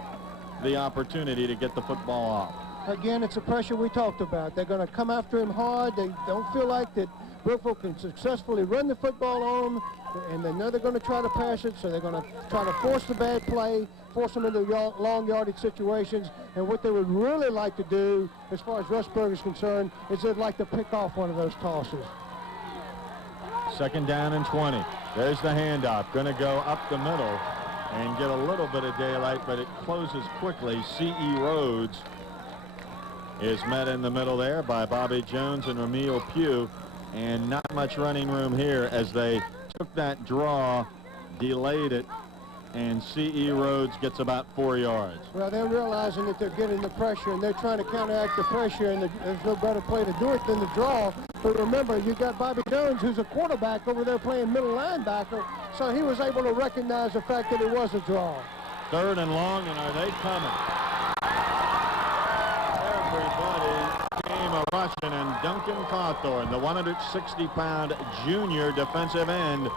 the opportunity to get the football off. Again, it's the pressure we talked about. They're going to come after him hard. They don't feel like that Brookville can successfully run the football on them, and they know they're going to try to pass it, so they're going to try to force the bad play, force them into long yardage situations. And what they would really like to do, as far as Rustburg is concerned, is they'd like to pick off one of those tosses. Second down and 20. There's the handoff. Going to go up the middle and get a little bit of daylight, but it closes quickly. C.E. Rhodes is met in the middle there by Bobby Jones and Ramil Pugh, and not much running room here as they took that draw, delayed it, and C.E. Rhodes gets about 4 yards. Well, they're realizing that they're getting the pressure, and they're trying to counteract the pressure, and there's no better play to do it than the draw. But remember, you've got Bobby Jones, who's a quarterback over there playing middle linebacker, so he was able to recognize the fact that it was a draw. Third and long, and are they coming? Everybody came a-rushing, and Duncan Cawthorn, the 160-pound junior defensive end,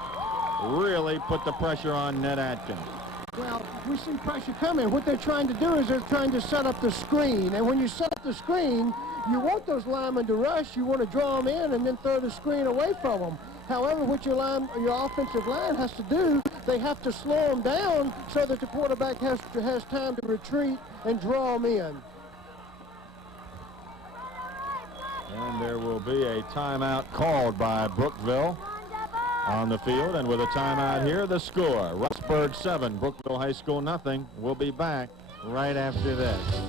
really put the pressure on Ned Adkins. Well, we see pressure coming. What they're trying to do is they're trying to set up the screen. And when you set up the screen, you want those linemen to rush. You want to draw them in and then throw the screen away from them. However, what your offensive line has to do, they have to slow them down so that the quarterback has time to retreat and draw them in. And there will be a timeout called by Brookville on the field, and with a timeout here, the score: Rustburg 7, Brookville High School nothing. We'll be back right after this.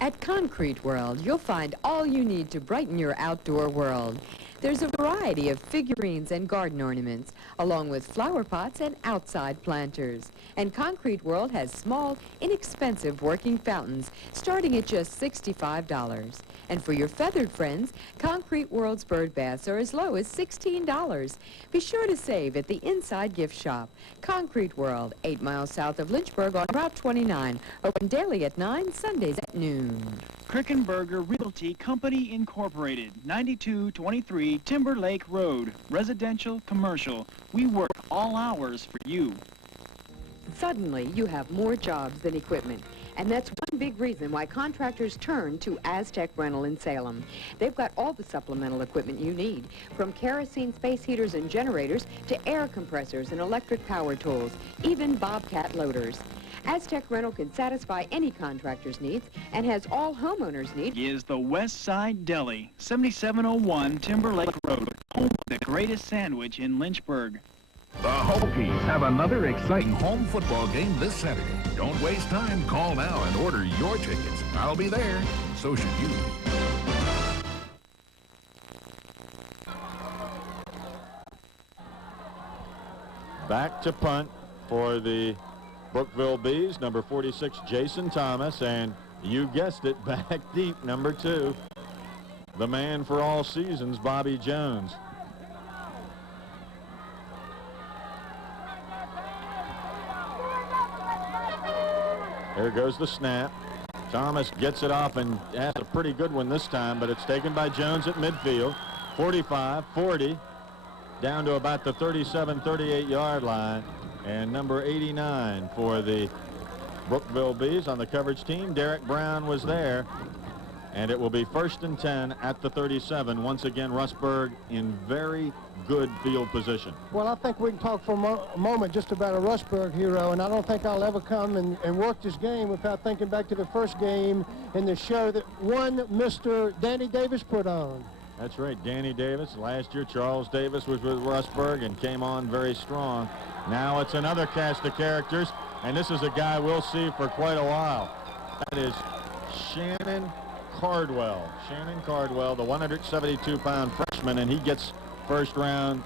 At Concrete World, you'll find all you need to brighten your outdoor world. There's a variety of figurines and garden ornaments, along with flower pots and outside planters. And Concrete World has small, inexpensive working fountains starting at just $65. And for your feathered friends, Concrete World's bird baths are as low as $16. Be sure to save at the Inside Gift Shop. Concrete World, 8 miles south of Lynchburg on Route 29. Open daily at 9, Sundays at noon. Krickenberger Realty Company Incorporated, 9223 Timber Lake Road. Residential, commercial. We work all hours for you. Suddenly, you have more jobs than equipment. And that's one big reason why contractors turn to Aztec Rental in Salem. They've got all the supplemental equipment you need, from kerosene space heaters and generators to air compressors and electric power tools, even Bobcat loaders. Aztec Rental can satisfy any contractor's needs and has all homeowners' needs. Is the West Side Deli, 7701 Timber Lake Road, home of the greatest sandwich in Lynchburg. The Hokies have another exciting home football game this Saturday. Don't waste time. Call now and order your tickets. I'll be there. So should you. Back to punt for the Brookville Bees, number 46, Jason Thomas, and you guessed it, back deep, number 2, the man for all seasons, Bobby Jones. There goes the snap. Thomas gets it off and has a pretty good one this time, but it's taken by Jones at midfield. 45, 40, down to about the 37, 38-yard line. And number 89 for the Brookville Bees on the coverage team, Derek Brown, was there. And it will be 1st and 10 at the 37. Once again, Rustburg in very good field position. Well, I think we can talk for a moment just about a Rustburg hero, and I don't think I'll ever come and work this game without thinking back to the first game and the show that one Mr. Danny Davis put on. That's right, Danny Davis. Last year, Charles Davis was with Rustburg and came on very strong. Now it's another cast of characters, and this is a guy we'll see for quite a while. That is Shannon Cardwell. Shannon Cardwell, the 172-pound freshman, and he gets first down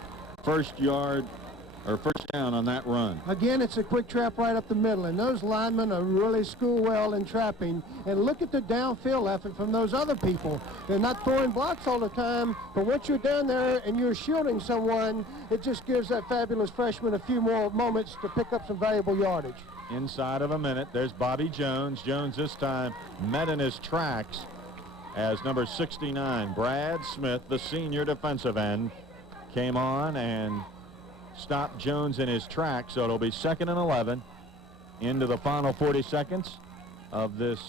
on that run. Again, it's a quick trap right up the middle, and those linemen are really schooled well in trapping. And look at the downfield effort from those other people. They're not throwing blocks all the time, but once you're down there and you're shielding someone, it just gives that fabulous freshman a few more moments to pick up some valuable yardage. Inside of a minute, there's Bobby Jones. Jones this time met in his tracks as number 69, Brad Smith, the senior defensive end, came on and stopped Jones in his tracks. So it'll be 2nd and 11 into the final 40 seconds of this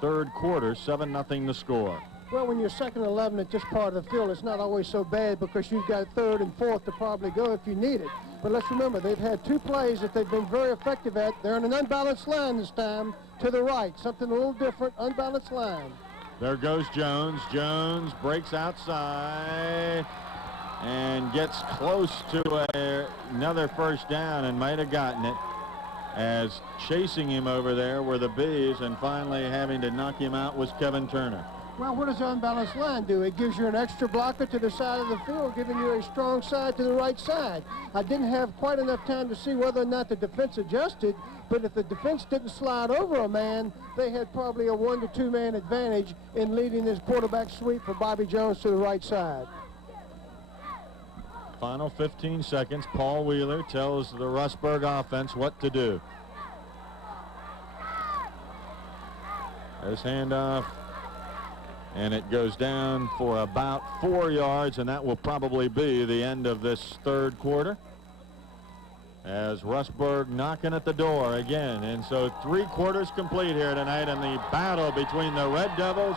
third quarter. 7-0 the score. Well, when you're 2nd and 11 at this part of the field, it's not always so bad because you've got 3rd and 4th to probably go if you need it. But let's remember, they've had 2 plays that they've been very effective at. They're in an unbalanced line this time to the right, something a little different, unbalanced line. There goes Jones. Jones breaks outside and gets close to another first down and might have gotten it, as chasing him over there were the Bees, and finally having to knock him out was Kevin Turner. Well, what does the unbalanced line do? It gives you an extra blocker to the side of the field, giving you a strong side to the right side. I didn't have quite enough time to see whether or not the defense adjusted, but if the defense didn't slide over a man, they had probably a 1- to 2-man advantage in leading this quarterback sweep for Bobby Jones to the right side. Final 15 seconds. Paul Wheeler tells the Rustburg offense what to do. There's handoff, and it goes down for about 4 yards, and that will probably be the end of this third quarter, as Rustburg knocking at the door again. And so 3 quarters complete here tonight in the battle between the Red Devils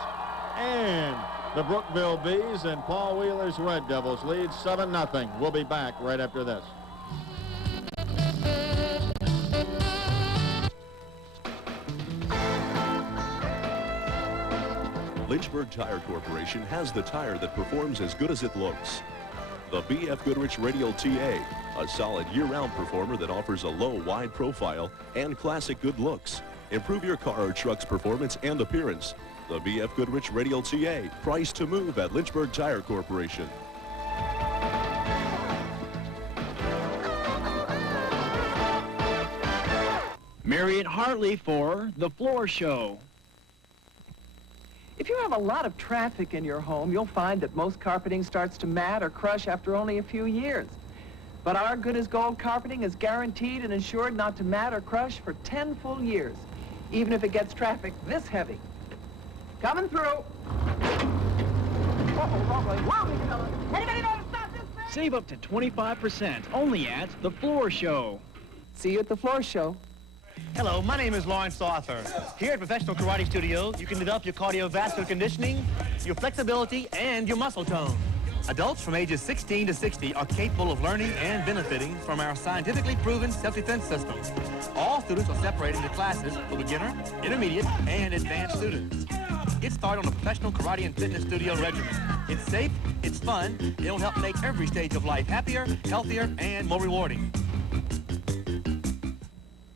and the Brookville Bees, and Paul Wheeler's Red Devils lead 7-0. We'll be back right after this. Lynchburg Tire Corporation has the tire that performs as good as it looks. The B.F. Goodrich Radial TA, a solid year-round performer that offers a low, wide profile and classic good looks. Improve your car or truck's performance and appearance. The B.F. Goodrich Radial TA, priced to move at Lynchburg Tire Corporation. Marriott Hartley for The Floor Show. If you have a lot of traffic in your home, you'll find that most carpeting starts to mat or crush after only a few years. But our Good as Gold carpeting is guaranteed and insured not to mat or crush for 10 full years, even if it gets traffic this heavy. Coming through. Anybody know to stop this thing? Save up to 25% only at The Floor Show. See you at The Floor Show. Hello, my name is Lawrence Arthur. Here at Professional Karate Studio, you can develop your cardiovascular conditioning, your flexibility, and your muscle tone. Adults from ages 16 to 60 are capable of learning and benefiting from our scientifically proven self-defense system. All students are separated into classes for beginner, intermediate, and advanced students. Get started on a Professional Karate and Fitness Studio regimen. It's safe, it's fun, it'll help make every stage of life happier, healthier, and more rewarding.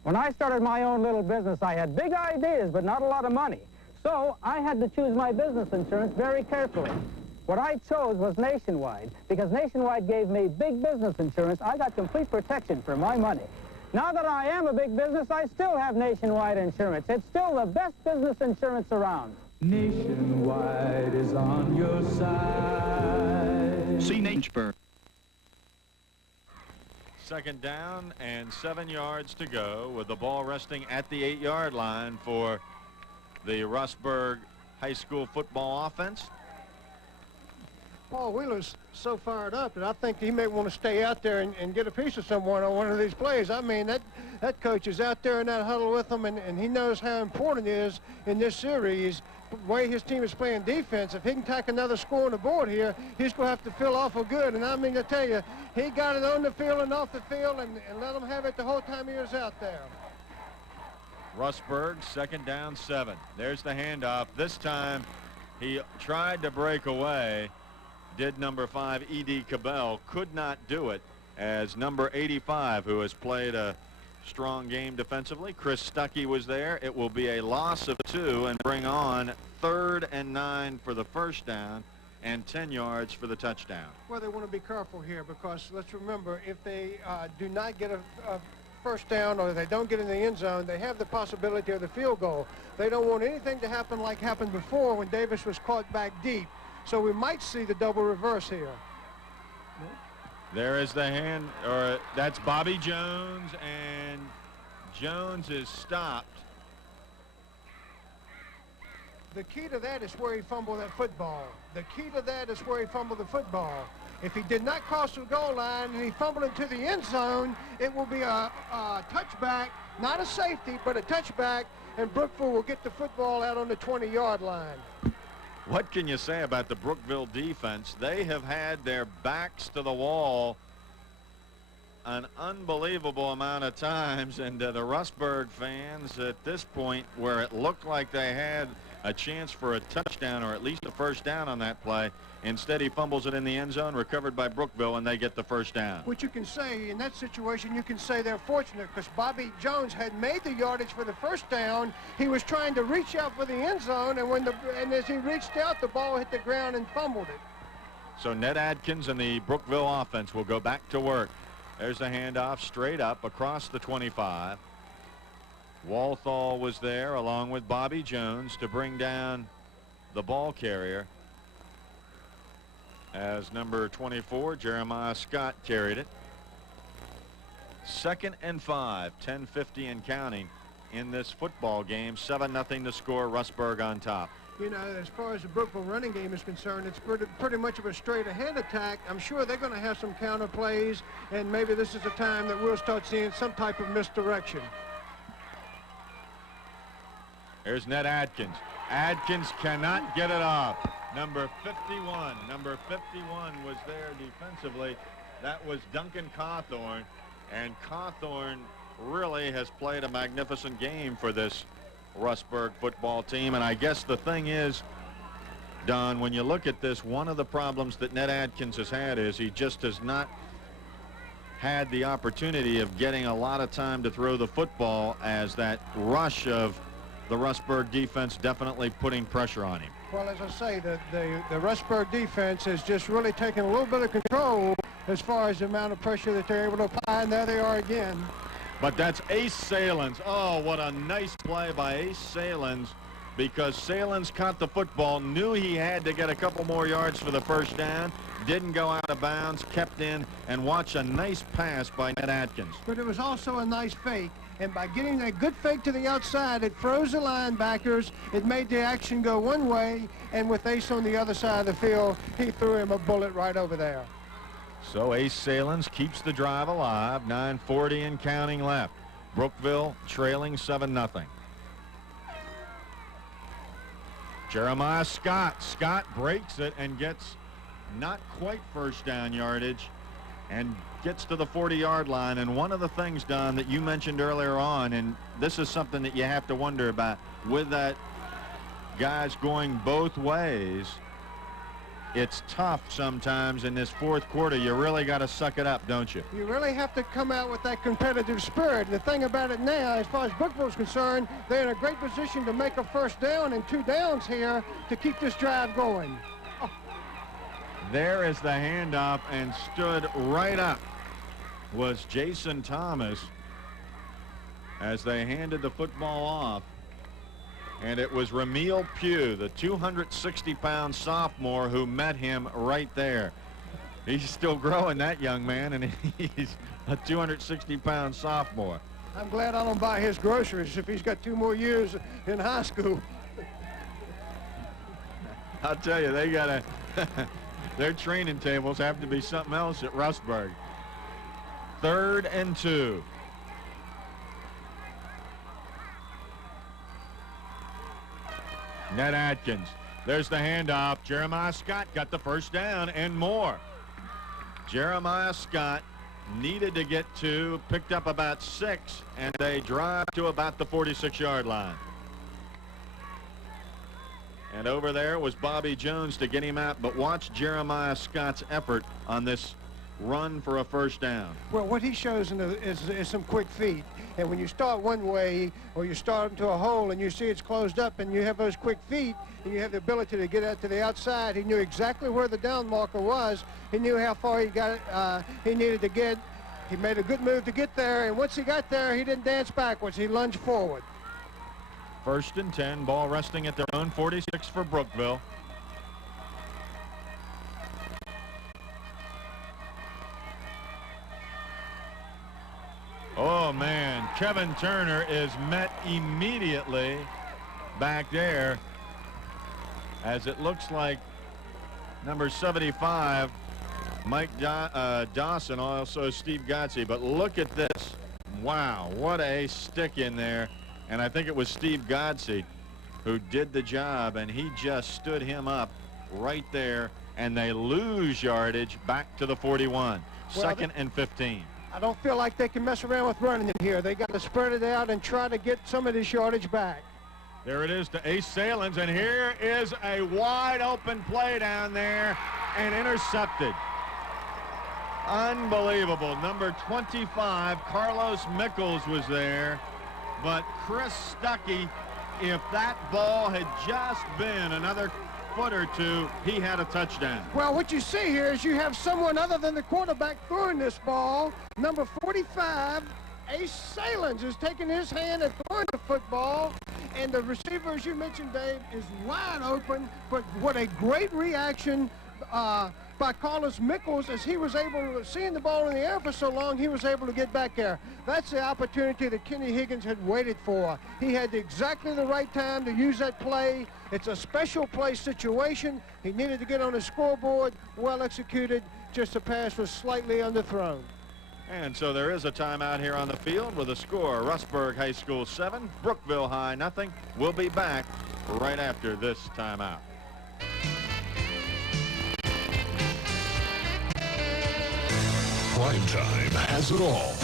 When I started my own little business, I had big ideas, but not a lot of money. So I had to choose my business insurance very carefully. What I chose was Nationwide, because Nationwide gave me big business insurance. I got complete protection for my money. Now that I am a big business, I still have Nationwide insurance. It's still the best business insurance around. Nationwide is on your side. See Lynchburg. 2nd down and 7 yards to go, with the ball resting at the 8-yard line for the Rustburg High School football offense. Paul Wheeler's so fired up that I think he may want to stay out there and get a piece of someone on one of these plays. I mean, that coach is out there in that huddle with them, and he knows how important it is in this series. The way his team is playing defense, if he can tack another score on the board here, he's going to have to feel awful good. And I mean to tell you, he got it on the field and off the field and let him have it the whole time he was out there. Rustburg, 2nd down 7. There's the handoff. This time he tried to break away, did number 5, E.D. Cabell. Could not do it as number 85, who has played a strong game defensively. Chris Stuckey was there. It will be a loss of 2 and bring on 3rd and 9 for the first down and 10 yards for the touchdown. Well, they want to be careful here because let's remember, if they do not get a first down or they don't get in the end zone, they have the possibility of the field goal. They don't want anything to happen like happened before when Davis was caught back deep. So we might see the double reverse here. There is the hand, or that's Bobby Jones, and Jones is stopped. The key to that is where he fumbled that football. The key to that is where he fumbled the football. If he did not cross the goal line and he fumbled into the end zone, it will be a touchback, not a safety, but a touchback, and Brookville will get the football out on the 20-yard line. What can you say about the Brookville defense? They have had their backs to the wall an unbelievable amount of times, and the Rustburg fans at this point, where it looked like they had a chance for a touchdown or at least a first down on that play, instead he fumbles it in the end zone, recovered by Brookville, and they get the first down. What you can say in that situation, you can say they're fortunate because Bobby Jones had made the yardage for the first down. He was trying to reach out for the end zone, and as he reached out, the ball hit the ground and fumbled it. So Ned Adkins and the Brookville offense will go back to work. There's the handoff straight up across the 25. Walthall was there along with Bobby Jones to bring down the ball carrier, as number 24, Jeremiah Scott, carried it. 2nd and 5, 10:50 and counting in this football game. 7-0 to score. Rustburg on top. You know, as far as the Brookville running game is concerned, it's pretty much of a straight-ahead attack. I'm sure they're going to have some counter plays, and maybe this is a time that we'll start seeing some type of misdirection. There's Ned Adkins. Adkins cannot get it off. Number 51. Number 51 was there defensively. That was Duncan Cawthorn, and Cawthorn really has played a magnificent game for this Rustburg football team. And I guess the thing is, Don, when you look at this, one of the problems that Ned Adkins has had is he just has not had the opportunity of getting a lot of time to throw the football, as that rush of the Rustburg defense definitely putting pressure on him. Well, as I say, the Rustburg defense has just really taken a little bit of control as far as the amount of pressure that they're able to apply, and there they are again. But that's Ace Salins. Oh, what a nice play by Ace Salins, because Salins caught the football, knew he had to get a couple more yards for the first down, didn't go out of bounds, kept in, and watch a nice pass by Ned Adkins. But it was also a nice fake, and by getting that good fake to the outside, it froze the linebackers, it made the action go one way, and with Ace on the other side of the field, he threw him a bullet right over there. So Ace Salins keeps the drive alive. 9:40 and counting left. Brookville trailing 7-0. Jeremiah Scott. Scott breaks it and gets not quite first down yardage and gets to the 40-yard line. And one of the things, Don, that you mentioned earlier on, and this is something that you have to wonder about with that guys going both ways, it's tough sometimes in this fourth quarter. You really got to suck it up, don't you? You really have to come out with that competitive spirit. The thing about it now, as far as Brookville is concerned, they're in a great position to make a first down and 2 downs here to keep this drive going. Oh. There is the handoff, and stood right up was Jason Thomas as they handed the football off. And it was Ramil Pugh, the 260-pound sophomore, who met him right there. He's still growing, that young man, and he's a 260-pound sophomore. I'm glad I don't buy his groceries if he's got 2 more years in high school. I'll tell you, they got their training tables have to be something else at Rustburg. 3rd and 2. Ned Adkins. There's the handoff. Jeremiah Scott got the first down and more. Jeremiah Scott needed to get 2, picked up about 6, and they drive to about the 46-yard line. And over there was Bobby Jones to get him out. But watch Jeremiah Scott's effort on this run for a first down. Well, what he shows is some quick feet. And when you start one way or you start into a hole and you see it's closed up and you have those quick feet and you have the ability to get out to the outside, he knew exactly where the down marker was. He knew how far he needed to get. He made a good move to get there, and once he got there, he didn't dance backwards. He lunged forward. 1st and 10, ball resting at their own 46 for Brookville. Oh, man, Kevin Turner is met immediately back there, as it looks like number 75, Mike Dawson, also Steve Godsey. But look at this. Wow, what a stick in there. And I think it was Steve Godsey who did the job, and he just stood him up right there, and they lose yardage back to the 41. Well, 2nd and 15. I don't feel like they can mess around with running it here. They got to spread it out and try to get some of this yardage back. There it is to Ace Salins, and here is a wide open play down there and intercepted. Unbelievable. Number 25, Carlos Mickles, was there. But Chris Stuckey, if that ball had just been another foot or two, he had a touchdown. Well, what you see here is you have someone other than the quarterback throwing this ball. Number 45, Ace Salins, is taking his hand and throwing the football. And the receiver, as you mentioned, Dave, is wide open. But what a great reaction by Carlos Mickles, as he was able to, seeing the ball in the air for so long, he was able to get back there. That's the opportunity that Kenny Higgins had waited for. He had exactly the right time to use that play. It's a special play situation. He needed to get on the scoreboard. Well executed. Just the pass was slightly underthrown. And so there is a timeout here on the field with a score. Rustburg High School 7, Brookville High nothing. We'll be back right after this timeout. Prime Time has it all.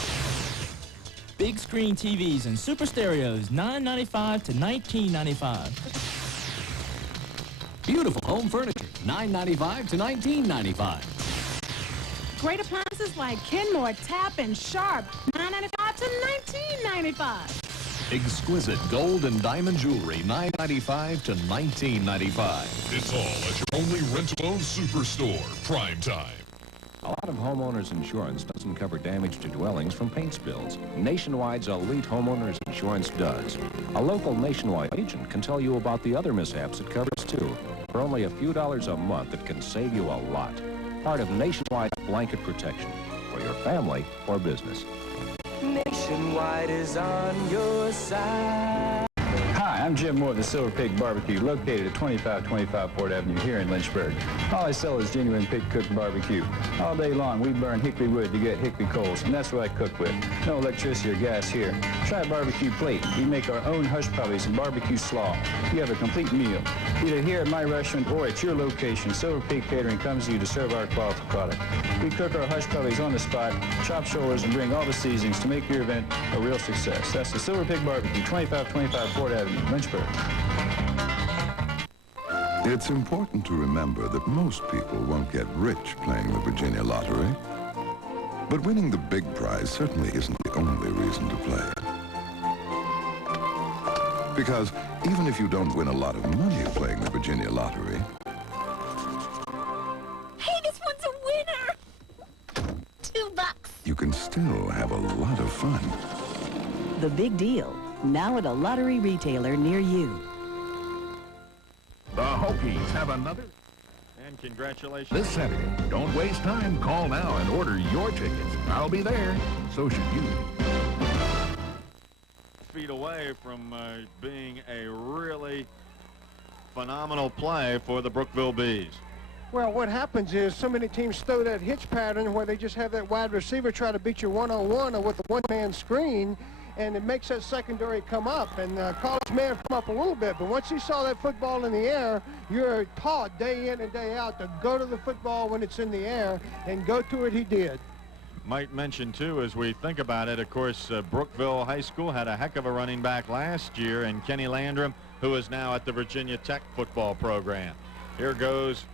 Big screen TVs and super stereos, $9.95 to $19.95. Beautiful home furniture, $9.95 to $19.95. Great appliances like Kenmore, Tap, and Sharp, $9.95 to $19.95. Exquisite gold and diamond jewelry, $9.95 to $19.95. It's all at your only rent-to-own superstore, Prime Time. A lot of homeowners insurance doesn't cover damage to dwellings from paint spills. Nationwide's Elite Homeowners Insurance does. A local Nationwide agent can tell you about the other mishaps it covers too. For only a few dollars a month, it can save you a lot. Part of Nationwide's blanket protection for your family or business. Nationwide is on your side. Hi, I'm Jim Moore of the Silver Pig Barbecue, located at 2525 Fort Avenue here in Lynchburg. All I sell is genuine pig-cooked barbecue. All day long, we burn hickory wood to get hickory coals, and that's what I cook with. No electricity or gas here. Try Barbecue Plate. We make our own hush puppies and barbecue slaw. You have a complete meal. Either here at my restaurant or at your location, Silver Pig Catering comes to you to serve our quality product. We cook our hush puppies on the spot, chop shoulders, and bring all the seasonings to make your event a real success. That's the Silver Pig Barbecue, 2525 Fort Avenue, Lynchburg. It's important to remember that most people won't get rich playing the Virginia lottery. But winning the big prize certainly isn't the only reason to play it. Because even if you don't win a lot of money playing the Virginia lottery... Hey, this one's a winner! $2. You can still have a lot of fun. The big deal, now at a lottery retailer near you. The Hokies have another... And congratulations. This Saturday. Don't waste time. Call now and order your tickets. I'll be there. So should you. Feet away from being a really phenomenal play for the Brookville Bees. Well, what happens is so many teams throw that hitch pattern where they just have that wide receiver try to beat you one-on-one or with a one-man screen, and it makes that secondary come up. And Carlos may have come up a little bit, but once he saw that football in the air, you're taught day in and day out to go to the football when it's in the air, and go to it he did. Might mention, too, as we think about it, of course, Brookville High School had a heck of a running back last year, and Kenny Landrum, who is now at the Virginia Tech football program. Here goes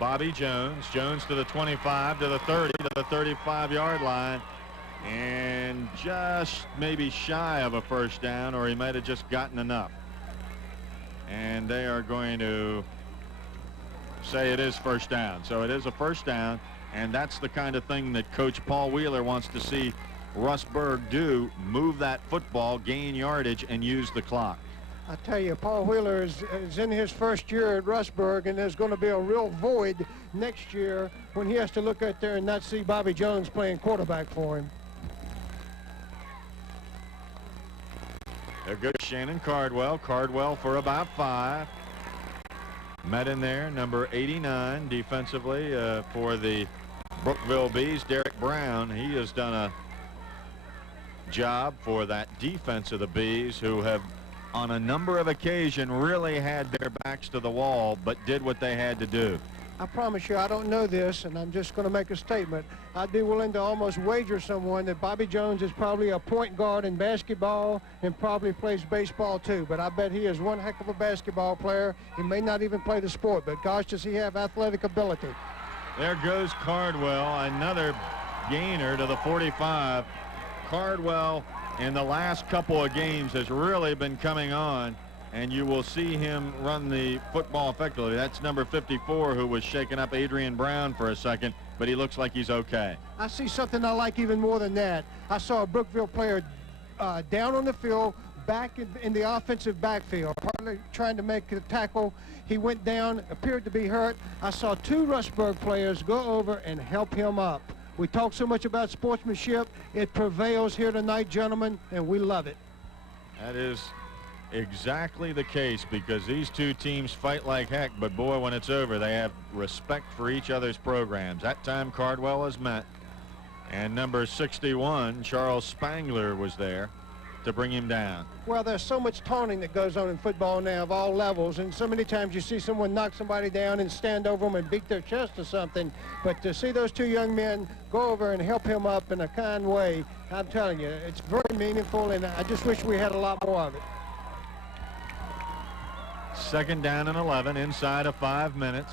Bobby Jones. Jones to the 25, to the 30, to the 35-yard line, and just maybe shy of a first down, or he might have just gotten enough. And they are going to say it is first down. So it is a first down, and that's the kind of thing that Coach Paul Wheeler wants to see Rustburg do: move that football, gain yardage, and use the clock. I tell you, Paul Wheeler is in his first year at Rustburg, and there's going to be a real void next year when he has to look out there and not see Bobby Jones playing quarterback for him. There goes Shannon Cardwell. Cardwell for about 5. Met in there, number 89 defensively for the Brookville Bees, Derek Brown. He has done a job for that defense of the Bees, who have on a number of occasions really had their backs to the wall, but did what they had to do. I promise you, I don't know this, and I'm just going to make a statement. I'd be willing to almost wager someone that Bobby Jones is probably a point guard in basketball and probably plays baseball too, but I bet he is one heck of a basketball player. He may not even play the sport, but gosh, does he have athletic ability. There goes Cardwell, another gainer to the 45. Cardwell in the last couple of games has really been coming on, and you will see him run the football effectively. That's number 54, who was shaking up Adrian Brown for a second, but he looks like he's okay. I see something I like even more than that. I saw a Brookville player down on the field, back in the offensive backfield, partly trying to make a tackle. He went down, appeared to be hurt. I saw 2 Rustburg players go over and help him up. We talk so much about sportsmanship. It prevails here tonight, gentlemen, and we love it. That is exactly the case, because these two teams fight like heck, but boy, when it's over, they have respect for each other's programs. That time Cardwell is met, and number 61, Charles Spangler, was there to bring him down. Well, there's so much taunting that goes on in football now of all levels, and so many times you see someone knock somebody down and stand over them and beat their chest or something, but to see those 2 young men go over and help him up in a kind way, I'm telling you, it's very meaningful, and I just wish we had a lot more of it. 2nd down and 11 inside of 5 minutes.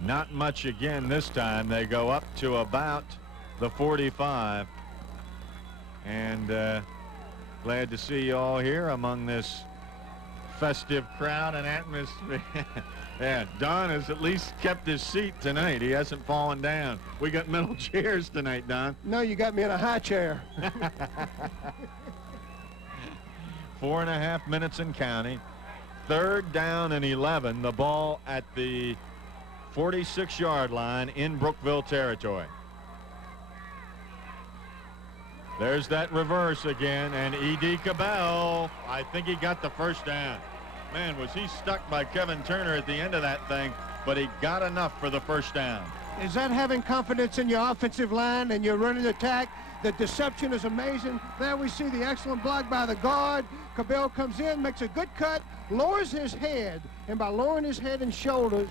Not much again this time. They go up to about the 45. And glad to see you all here among this festive crowd and atmosphere. Yeah, Don has at least kept his seat tonight. He hasn't fallen down. We got metal chairs tonight, Don. No, you got me in a high chair. 4.5 minutes and counting. 3rd down and 11. The ball at the 46-yard line in Brookville territory. There's that reverse again, and E.D. Cabell, I think he got the first down. Man, was he stuck by Kevin Turner at the end of that thing, but he got enough for the first down. Is that having confidence in your offensive line and your running attack? The deception is amazing. There we see the excellent block by the guard. Cabell comes in, makes a good cut, lowers his head, and by lowering his head and shoulders,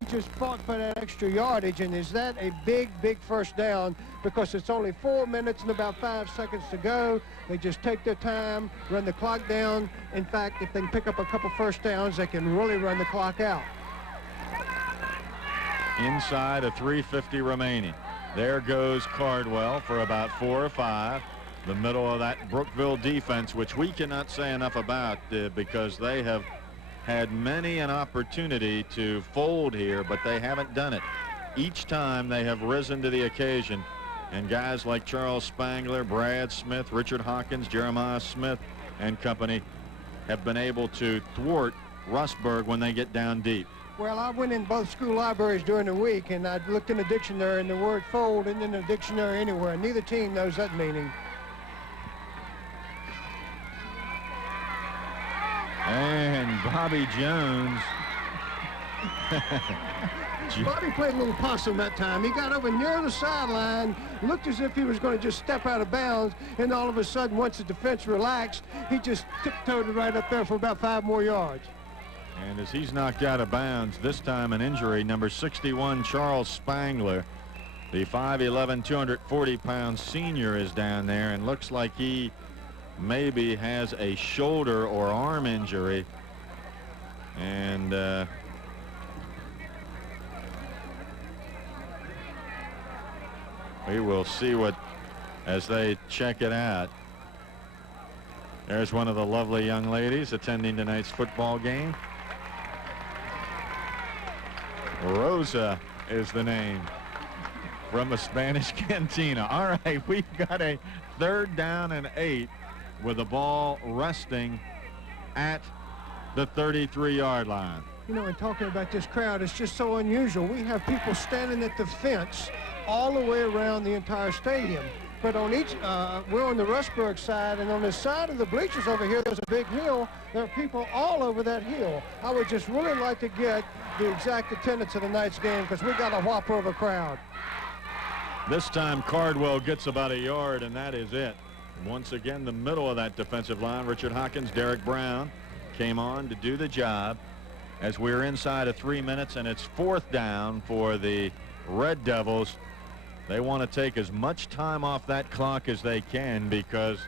he just fought for that extra yardage. And is that a big, big first down? Because it's only 4 minutes and about 5 seconds to go. They just take their time, run the clock down. In fact, if they can pick up a couple first downs, they can really run the clock out. Inside of 3:50 remaining. There goes Cardwell for about 4 or 5. The middle of that Brookville defense, which we cannot say enough about because they have had many an opportunity to fold here, but they haven't done it. Each time they have risen to the occasion, and guys like Charles Spangler, Brad Smith, Richard Hawkins, Jeremiah Smith and company have been able to thwart Rustburg when they get down deep. Well, I went in both school libraries during the week, and I looked in the dictionary, and the word fold isn't in the dictionary anywhere. Neither team knows that meaning. And Bobby Jones. Bobby played a little possum that time. He got over near the sideline, looked as if he was going to just step out of bounds, and all of a sudden, once the defense relaxed, he just tiptoed right up there for about 5 more yards. And as he's knocked out of bounds, this time an injury, number 61, Charles Spangler, the 5'11", 240-pound senior is down there, and looks like he maybe has a shoulder or arm injury. And we will see what as they check it out. There's one of the lovely young ladies attending tonight's football game. Rosa is the name from a Spanish cantina. All right, we've got a 3rd down and 8 with the ball resting at the 33-yard line. You know, in talking about this crowd, it's just so unusual. We have people standing at the fence all the way around the entire stadium. But on each, we're on the Rustburg side, and on the side of the bleachers over here, there's a big hill. There are people all over that hill. I would just really like to get the exact attendance of tonight's game because we got a whopper of a crowd. This time Cardwell gets about a yard, and that is it. Once again, the middle of that defensive line, Richard Hawkins, Derek Brown came on to do the job as we're inside of 3 minutes, and it's 4th down for the Red Devils. They want to take as much time off that clock as they can because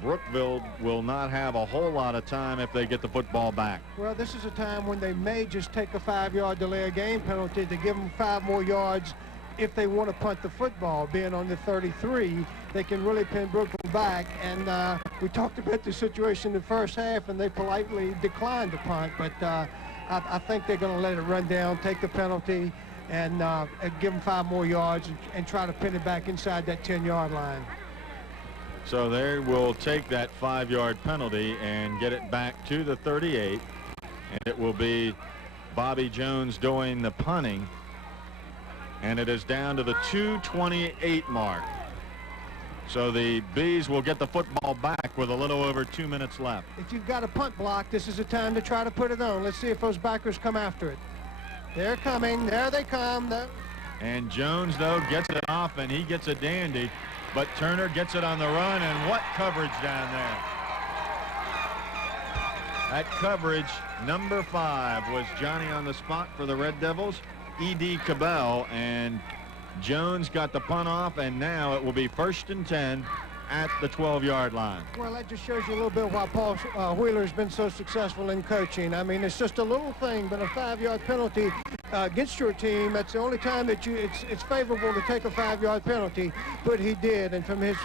Brookville will not have a whole lot of time if they get the football back. Well, this is a time when they may just take a 5-yard delay of game penalty to give them 5 more yards if they want to punt the football. Being on the 33, they can really pin Brookville back. And we talked about the situation in the first half, and they politely declined to punt. But I think they're going to let it run down, take the penalty, and give them 5 more yards and try to pin it back inside that 10-yard line. So they will take that 5-yard penalty and get it back to the 38, and it will be Bobby Jones doing the punting, and it is down to the 2:28 mark. So the Bees will get the football back with a little over 2 minutes left. If you've got a punt block, this is the time to try to put it on. Let's see if those backers come after it. They're coming. There they come. And Jones, though, gets it off, and he gets a dandy. But Turner gets it on the run, and what coverage down there. That coverage, number 5, was Johnny on the spot for the Red Devils, E.D. Cabell, and Jones got the punt off, and now it will be 1st and 10 at the 12-yard line. Well, that just shows you a little bit why Paul Wheeler's been so successful in coaching. I mean, it's just a little thing, but a 5-yard penalty against your team, that's the only time that it's favorable to take a 5-yard penalty, but he did. And from his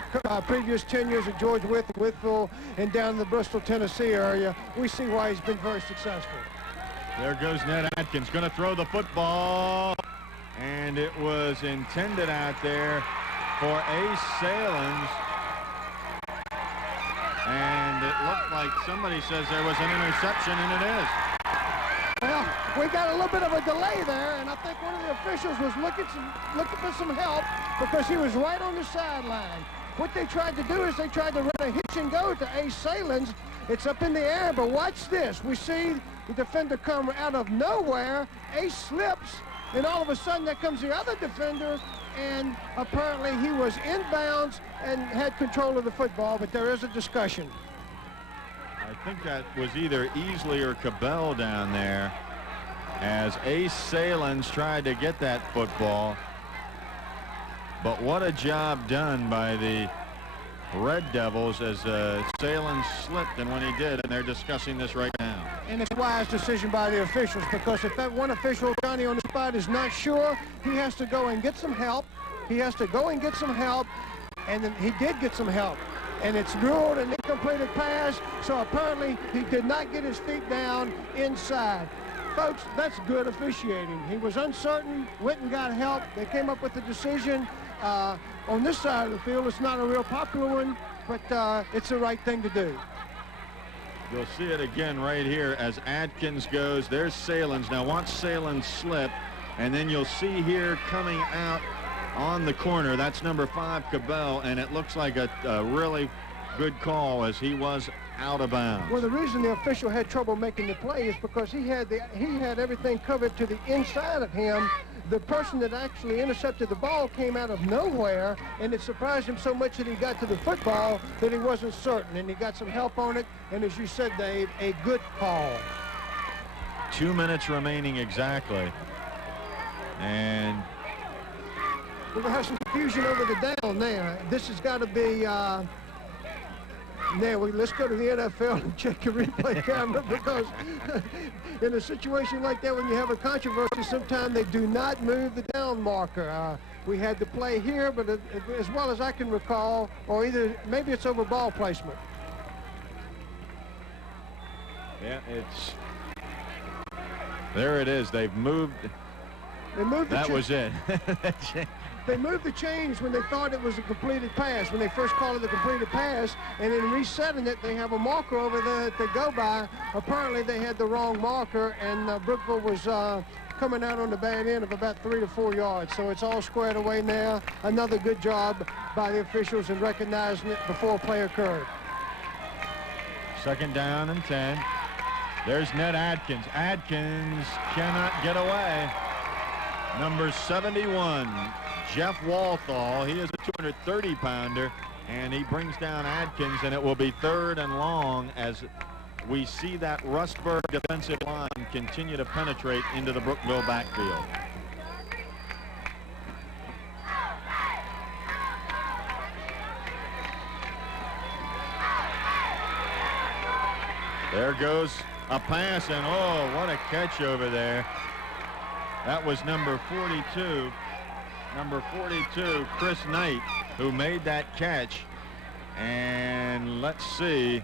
previous 10 years at George Wytheville and down in the Bristol, Tennessee area, we see why he's been very successful. There goes Ned Atkins, going to throw the football, and it was intended out there for Ace Salins. And it looked like somebody says there was an interception, and it is. Well, we got a little bit of a delay there, and I think one of the officials was looking for some help because he was right on the sideline. What they tried to do is they tried to run a hitch and go to Ace Salins. It's up in the air, but watch this. We see the defender come out of nowhere. Ace slips, and all of a sudden there comes the other defender, and apparently he was inbounds and had control of the football, but there is a discussion. I think that was either Easley or Cabell down there as Ace Salins tried to get that football. But what a job done by the Red Devils as Salins slipped, and when he did, and they're discussing this right now. And it's a wise decision by the officials, because if that one official, Johnny on the spot, is not sure, he has to go and get some help. He has to go and get some help, and then he did get some help. And it's ruled an incompleted pass, so apparently he did not get his feet down inside. Folks, that's good officiating. He was uncertain, went and got help. They came up with a decision. On this side of the field, it's not a real popular one, but it's the right thing to do. You'll see it again right here as Atkins goes. There's Salins. Now watch Salins slip, and then you'll see here coming out on the corner, that's number 5, Cabell, and it looks like a really good call as he was out of bounds. Well, the reason the official had trouble making the play is because he had everything covered to the inside of him. The person that actually intercepted the ball came out of nowhere, and it surprised him so much that he got to the football that he wasn't certain, and he got some help on it, and as you said, Dave, a good call. 2 minutes remaining exactly, and we're going to have some confusion over the down there. This has got to be Now, let's go to the NFL and check your replay camera, because in a situation like that, when you have a controversy, sometimes they do not move the down marker. We had the play here, but as well as I can recall, or either maybe it's over ball placement. Yeah, there it is. They've moved. They moved that was it. They moved the chains when they thought it was a completed pass, when they first called it a completed pass, and in resetting it, they have a marker over there that they go by. Apparently, they had the wrong marker, and Brookville was coming out on the bad end of about 3 to 4 yards. So it's all squared away now. Another good job by the officials in recognizing it before a play occurred. 2nd down and 10. There's Ned Adkins. Adkins cannot get away. Number 71, Jeff Walthall. He is a 230-pounder, and he brings down Adkins, and it will be 3rd and long as we see that Rustburg defensive line continue to penetrate into the Brookville backfield. There goes a pass, and oh, what a catch over there. That was number 42. Number 42, Chris Knight, who made that catch. And let's see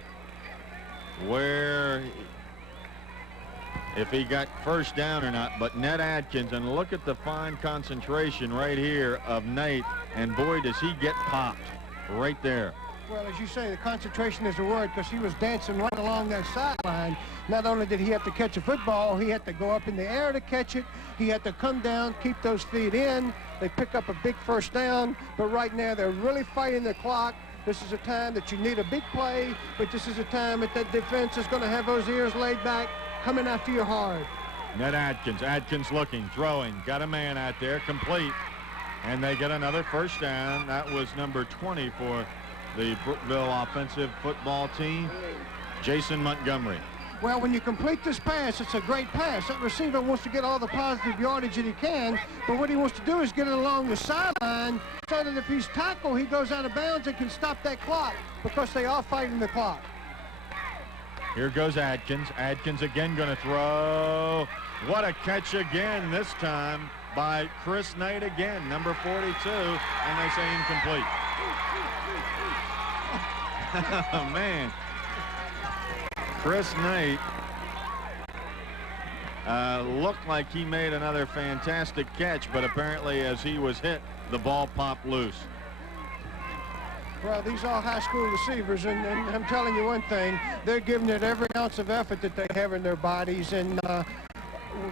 if he got first down or not. But Ned Adkins, and look at the fine concentration right here of Knight, and boy, does he get popped right there. Well, as you say, the concentration is a word, because he was dancing right along that sideline. Not only did he have to catch a football, he had to go up in the air to catch it. He had to come down, keep those feet in. They pick up a big first down, but right now they're really fighting the clock. This is a time that you need a big play, but this is a time that that defense is going to have those ears laid back, coming after you hard. Ned Adkins. Adkins looking, throwing, got a man out there, complete, and they get another first down. That was number 20 for the Brookville offensive football team, Jason Montgomery. Well, when you complete this pass, it's a great pass. That receiver wants to get all the positive yardage that he can, but what he wants to do is get it along the sideline so that if he's tackled, he goes out of bounds and can stop that clock, because they are fighting the clock. Here goes Adkins. Adkins again going to throw. What a catch again, this time by Chris Knight again, number 42, and they say incomplete. Oh, man. Chris Knight looked like he made another fantastic catch, but apparently as he was hit, the ball popped loose. Well, these are high school receivers, and I'm telling you one thing, they're giving it every ounce of effort that they have in their bodies, and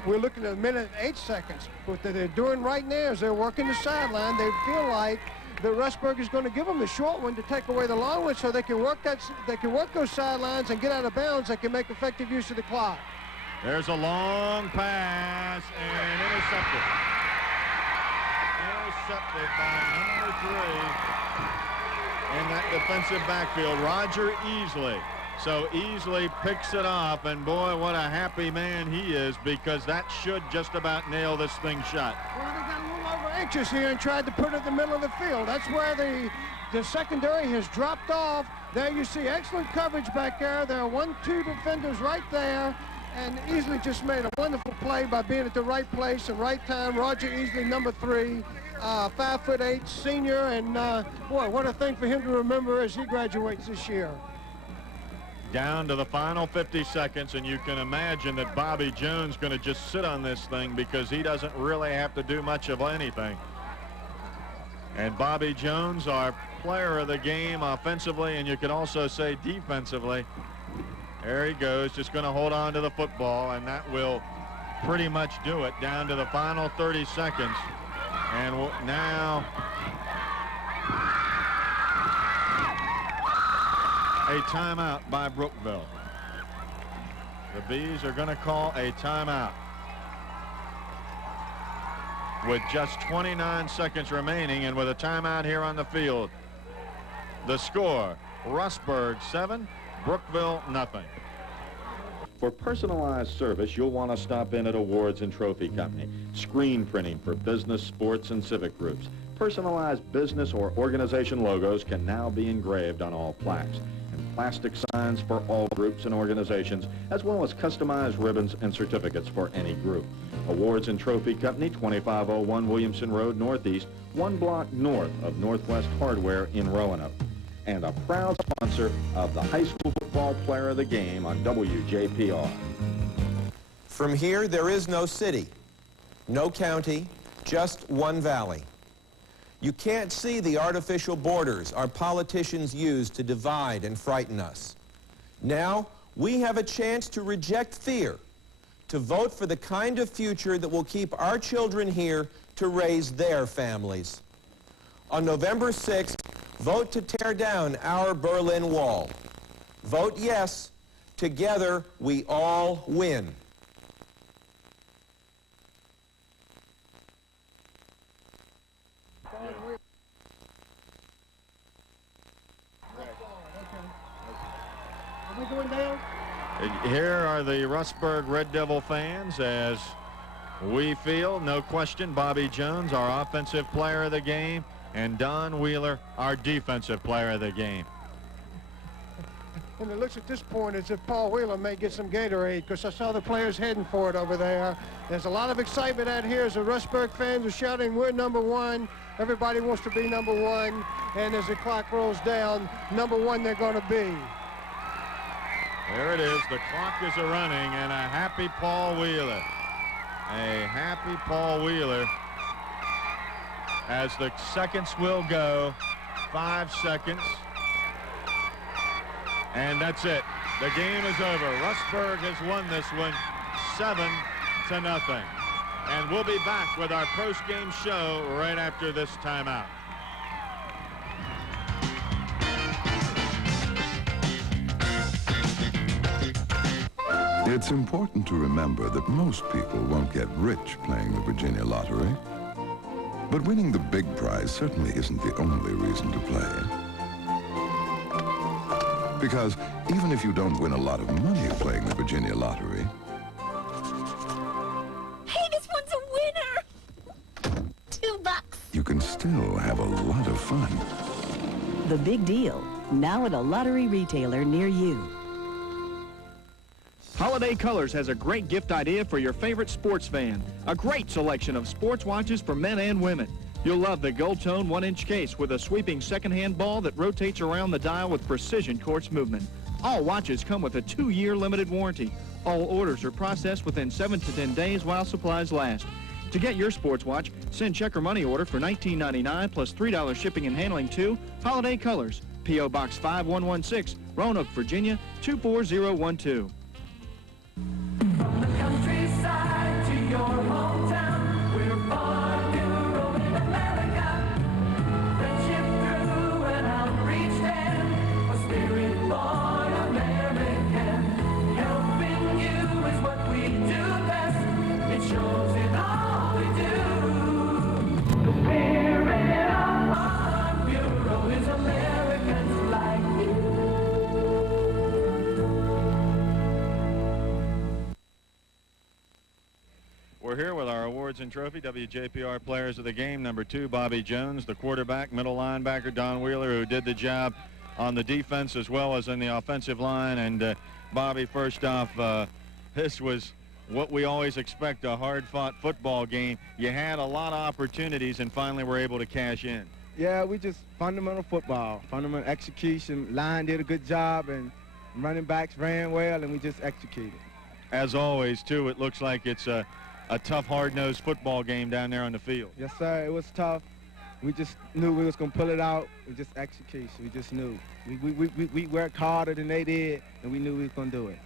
we're looking at 1 minute and 8 seconds. What they're doing right now is they're working the sideline. They feel like the Rustburg is going to give them the short one to take away the long one, so they can work those sidelines and get out of bounds. They can make effective use of the clock. There's a long pass and intercepted. Intercepted by number 3 in that defensive backfield, Roger Easley. So Easley picks it off, and boy, what a happy man he is, because that should just about nail this thing shut. Well, they got a little over anxious here and tried to put it in the middle of the field. That's where the secondary has dropped off. There you see excellent coverage back there. There are 1-2 defenders right there, and Easley just made a wonderful play by being at the right place and right time. Roger Easley, number 3. 5'8", senior, and boy, what a thing for him to remember as he graduates this year. Down to the final 50 seconds, and you can imagine that Bobby Jones going to just sit on this thing because he doesn't really have to do much of anything. And Bobby Jones, our player of the game offensively, and you could also say defensively. There he goes, just going to hold on to the football, and that will pretty much do it. Down to the final 30 seconds. And now a timeout by Brookville. The Bees are going to call a timeout with just 29 seconds remaining, and with a timeout here on the field. The score, Rustburg 7, Brookville nothing. For personalized service, you'll want to stop in at Awards and Trophy Company. Screen printing for business, sports, and civic groups. Personalized business or organization logos can now be engraved on all plaques. And plastic signs for all groups and organizations, as well as customized ribbons and certificates for any group. Awards and Trophy Company, 2501 Williamson Road Northeast, 1 block north of Northwest Hardware in Roanoke. And a proud sponsor of the High School Football Player of the Game on WJPR. From here, there is no city, no county, just one valley. You can't see the artificial borders our politicians use to divide and frighten us. Now, we have a chance to reject fear, to vote for the kind of future that will keep our children here to raise their families. On November 6th, vote to tear down our Berlin Wall. Vote yes. Together, we all win. Are we going down? Here are the Rustburg Red Devil fans as we feel, no question, Bobby Jones, our offensive player of the game, and Don Wheeler, our defensive player of the game. And it looks at this point as if Paul Wheeler may get some Gatorade, because I saw the players heading for it over there. There's a lot of excitement out here as the Rustburg fans are shouting, "We're number one." Everybody wants to be number one. And as the clock rolls down, number one they're going to be. There it is. The clock is a-running, and a happy Paul Wheeler. A happy Paul Wheeler as the seconds will go. 5 seconds. And that's it. The game is over. Rustburg has won this one 7-0. And we'll be back with our post-game show right after this timeout. It's important to remember that most people won't get rich playing the Virginia lottery. But winning the big prize certainly isn't the only reason to play. Because even if you don't win a lot of money playing the Virginia lottery... Hey, this one's a winner! $2. you can still have a lot of fun. The big deal, now at a lottery retailer near you. Holiday Colors has a great gift idea for your favorite sports fan. A great selection of sports watches for men and women. You'll love the gold tone 1-inch case with a sweeping second-hand ball that rotates around the dial with precision quartz movement. All watches come with a 2-year limited warranty. All orders are processed within 7 to 10 days while supplies last. To get your sports watch, send check or money order for $19.99 plus $3 shipping and handling to Holiday Colors, P.O. Box 5116, Roanoke, Virginia 24012. From the countryside to your hometown, we're born to roam in America. Friendship through an outreached hand, a spirit-born American. Helping you is what we do best. It shows in all we do. The spirit of our bureau is Americans like you. We're here with our awards and trophy, WJPR Players of the Game, number 2, Bobby Jones, the quarterback, middle linebacker, Don Wheeler, who did the job on the defense as well as in the offensive line. And Bobby, first off, this was what we always expect, a hard-fought football game. You had a lot of opportunities and finally were able to cash in. Yeah, we just fundamental football, fundamental execution. Line did a good job, and running backs ran well, and we just executed. As always, too, it looks like it's a tough, hard-nosed football game down there on the field. Yes, sir. It was tough. We just knew we was going to pull it out. We just execution. We just knew. We worked harder than they did, and we knew we was going to do it.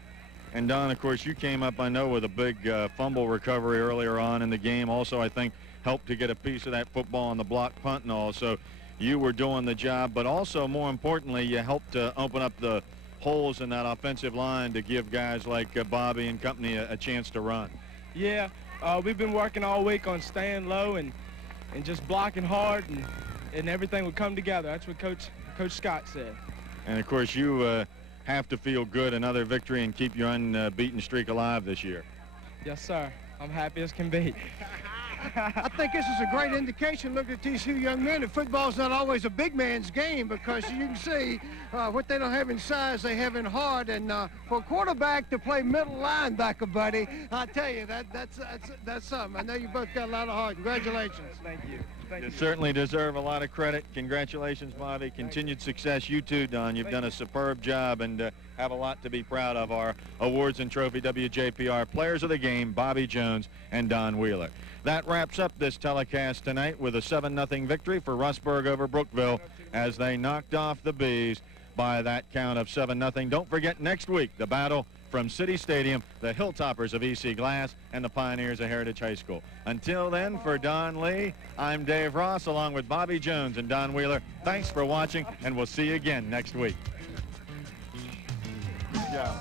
And, Don, of course, you came up, I know, with a big fumble recovery earlier on in the game. Also, I think, helped to get a piece of that football on the block punt and all. So you were doing the job. But also, more importantly, you helped to open up the holes in that offensive line to give guys like Bobby and company a chance to run. Yeah. We've been working all week on staying low and just blocking hard, and everything would come together. That's what Coach Scott said. And, of course, you have to feel good, another victory, and keep your unbeaten streak alive this year. Yes, sir. I'm happy as can be. I think this is a great indication. Look at these two young men. And football's not always a big man's game because you can see what they don't have in size, they have in heart. And for a quarterback to play middle linebacker, buddy, I tell you, that's something. I know you both got a lot of heart. Congratulations. Thank you. You certainly deserve a lot of credit. Congratulations, Bobby. Continued success. You too, Don. You've done a superb job and have a lot to be proud of. Our awards and trophy WJPR players of the game, Bobby Jones and Don Wheeler. That wraps up this telecast tonight with a 7-0 victory for Rustburg over Brookville as they knocked off the Bees by that count of 7-0. Don't forget next week, the battle from City Stadium, the Hilltoppers of EC Glass and the Pioneers of Heritage High School. Until then, for Don Lee, I'm Dave Ross along with Bobby Jones and Don Wheeler. Thanks for watching, and we'll see you again next week. Good job.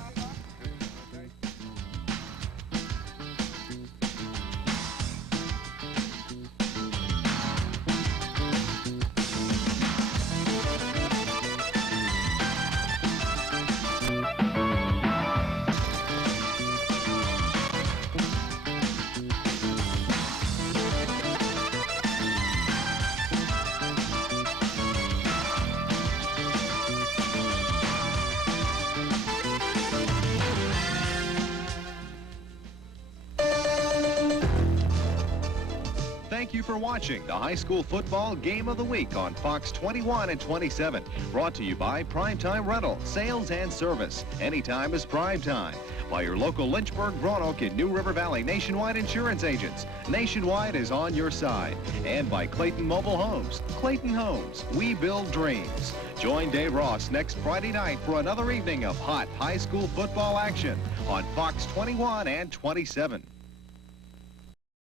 Thank you for watching the High School Football Game of the Week on Fox 21 and 27. Brought to you by Primetime Rental, Sales and Service. Anytime is prime time. By your local Lynchburg, Roanoke, and New River Valley Nationwide Insurance Agents. Nationwide is on your side. And by Clayton Mobile Homes. Clayton Homes, we build dreams. Join Dave Ross next Friday night for another evening of hot high school football action on Fox 21 and 27.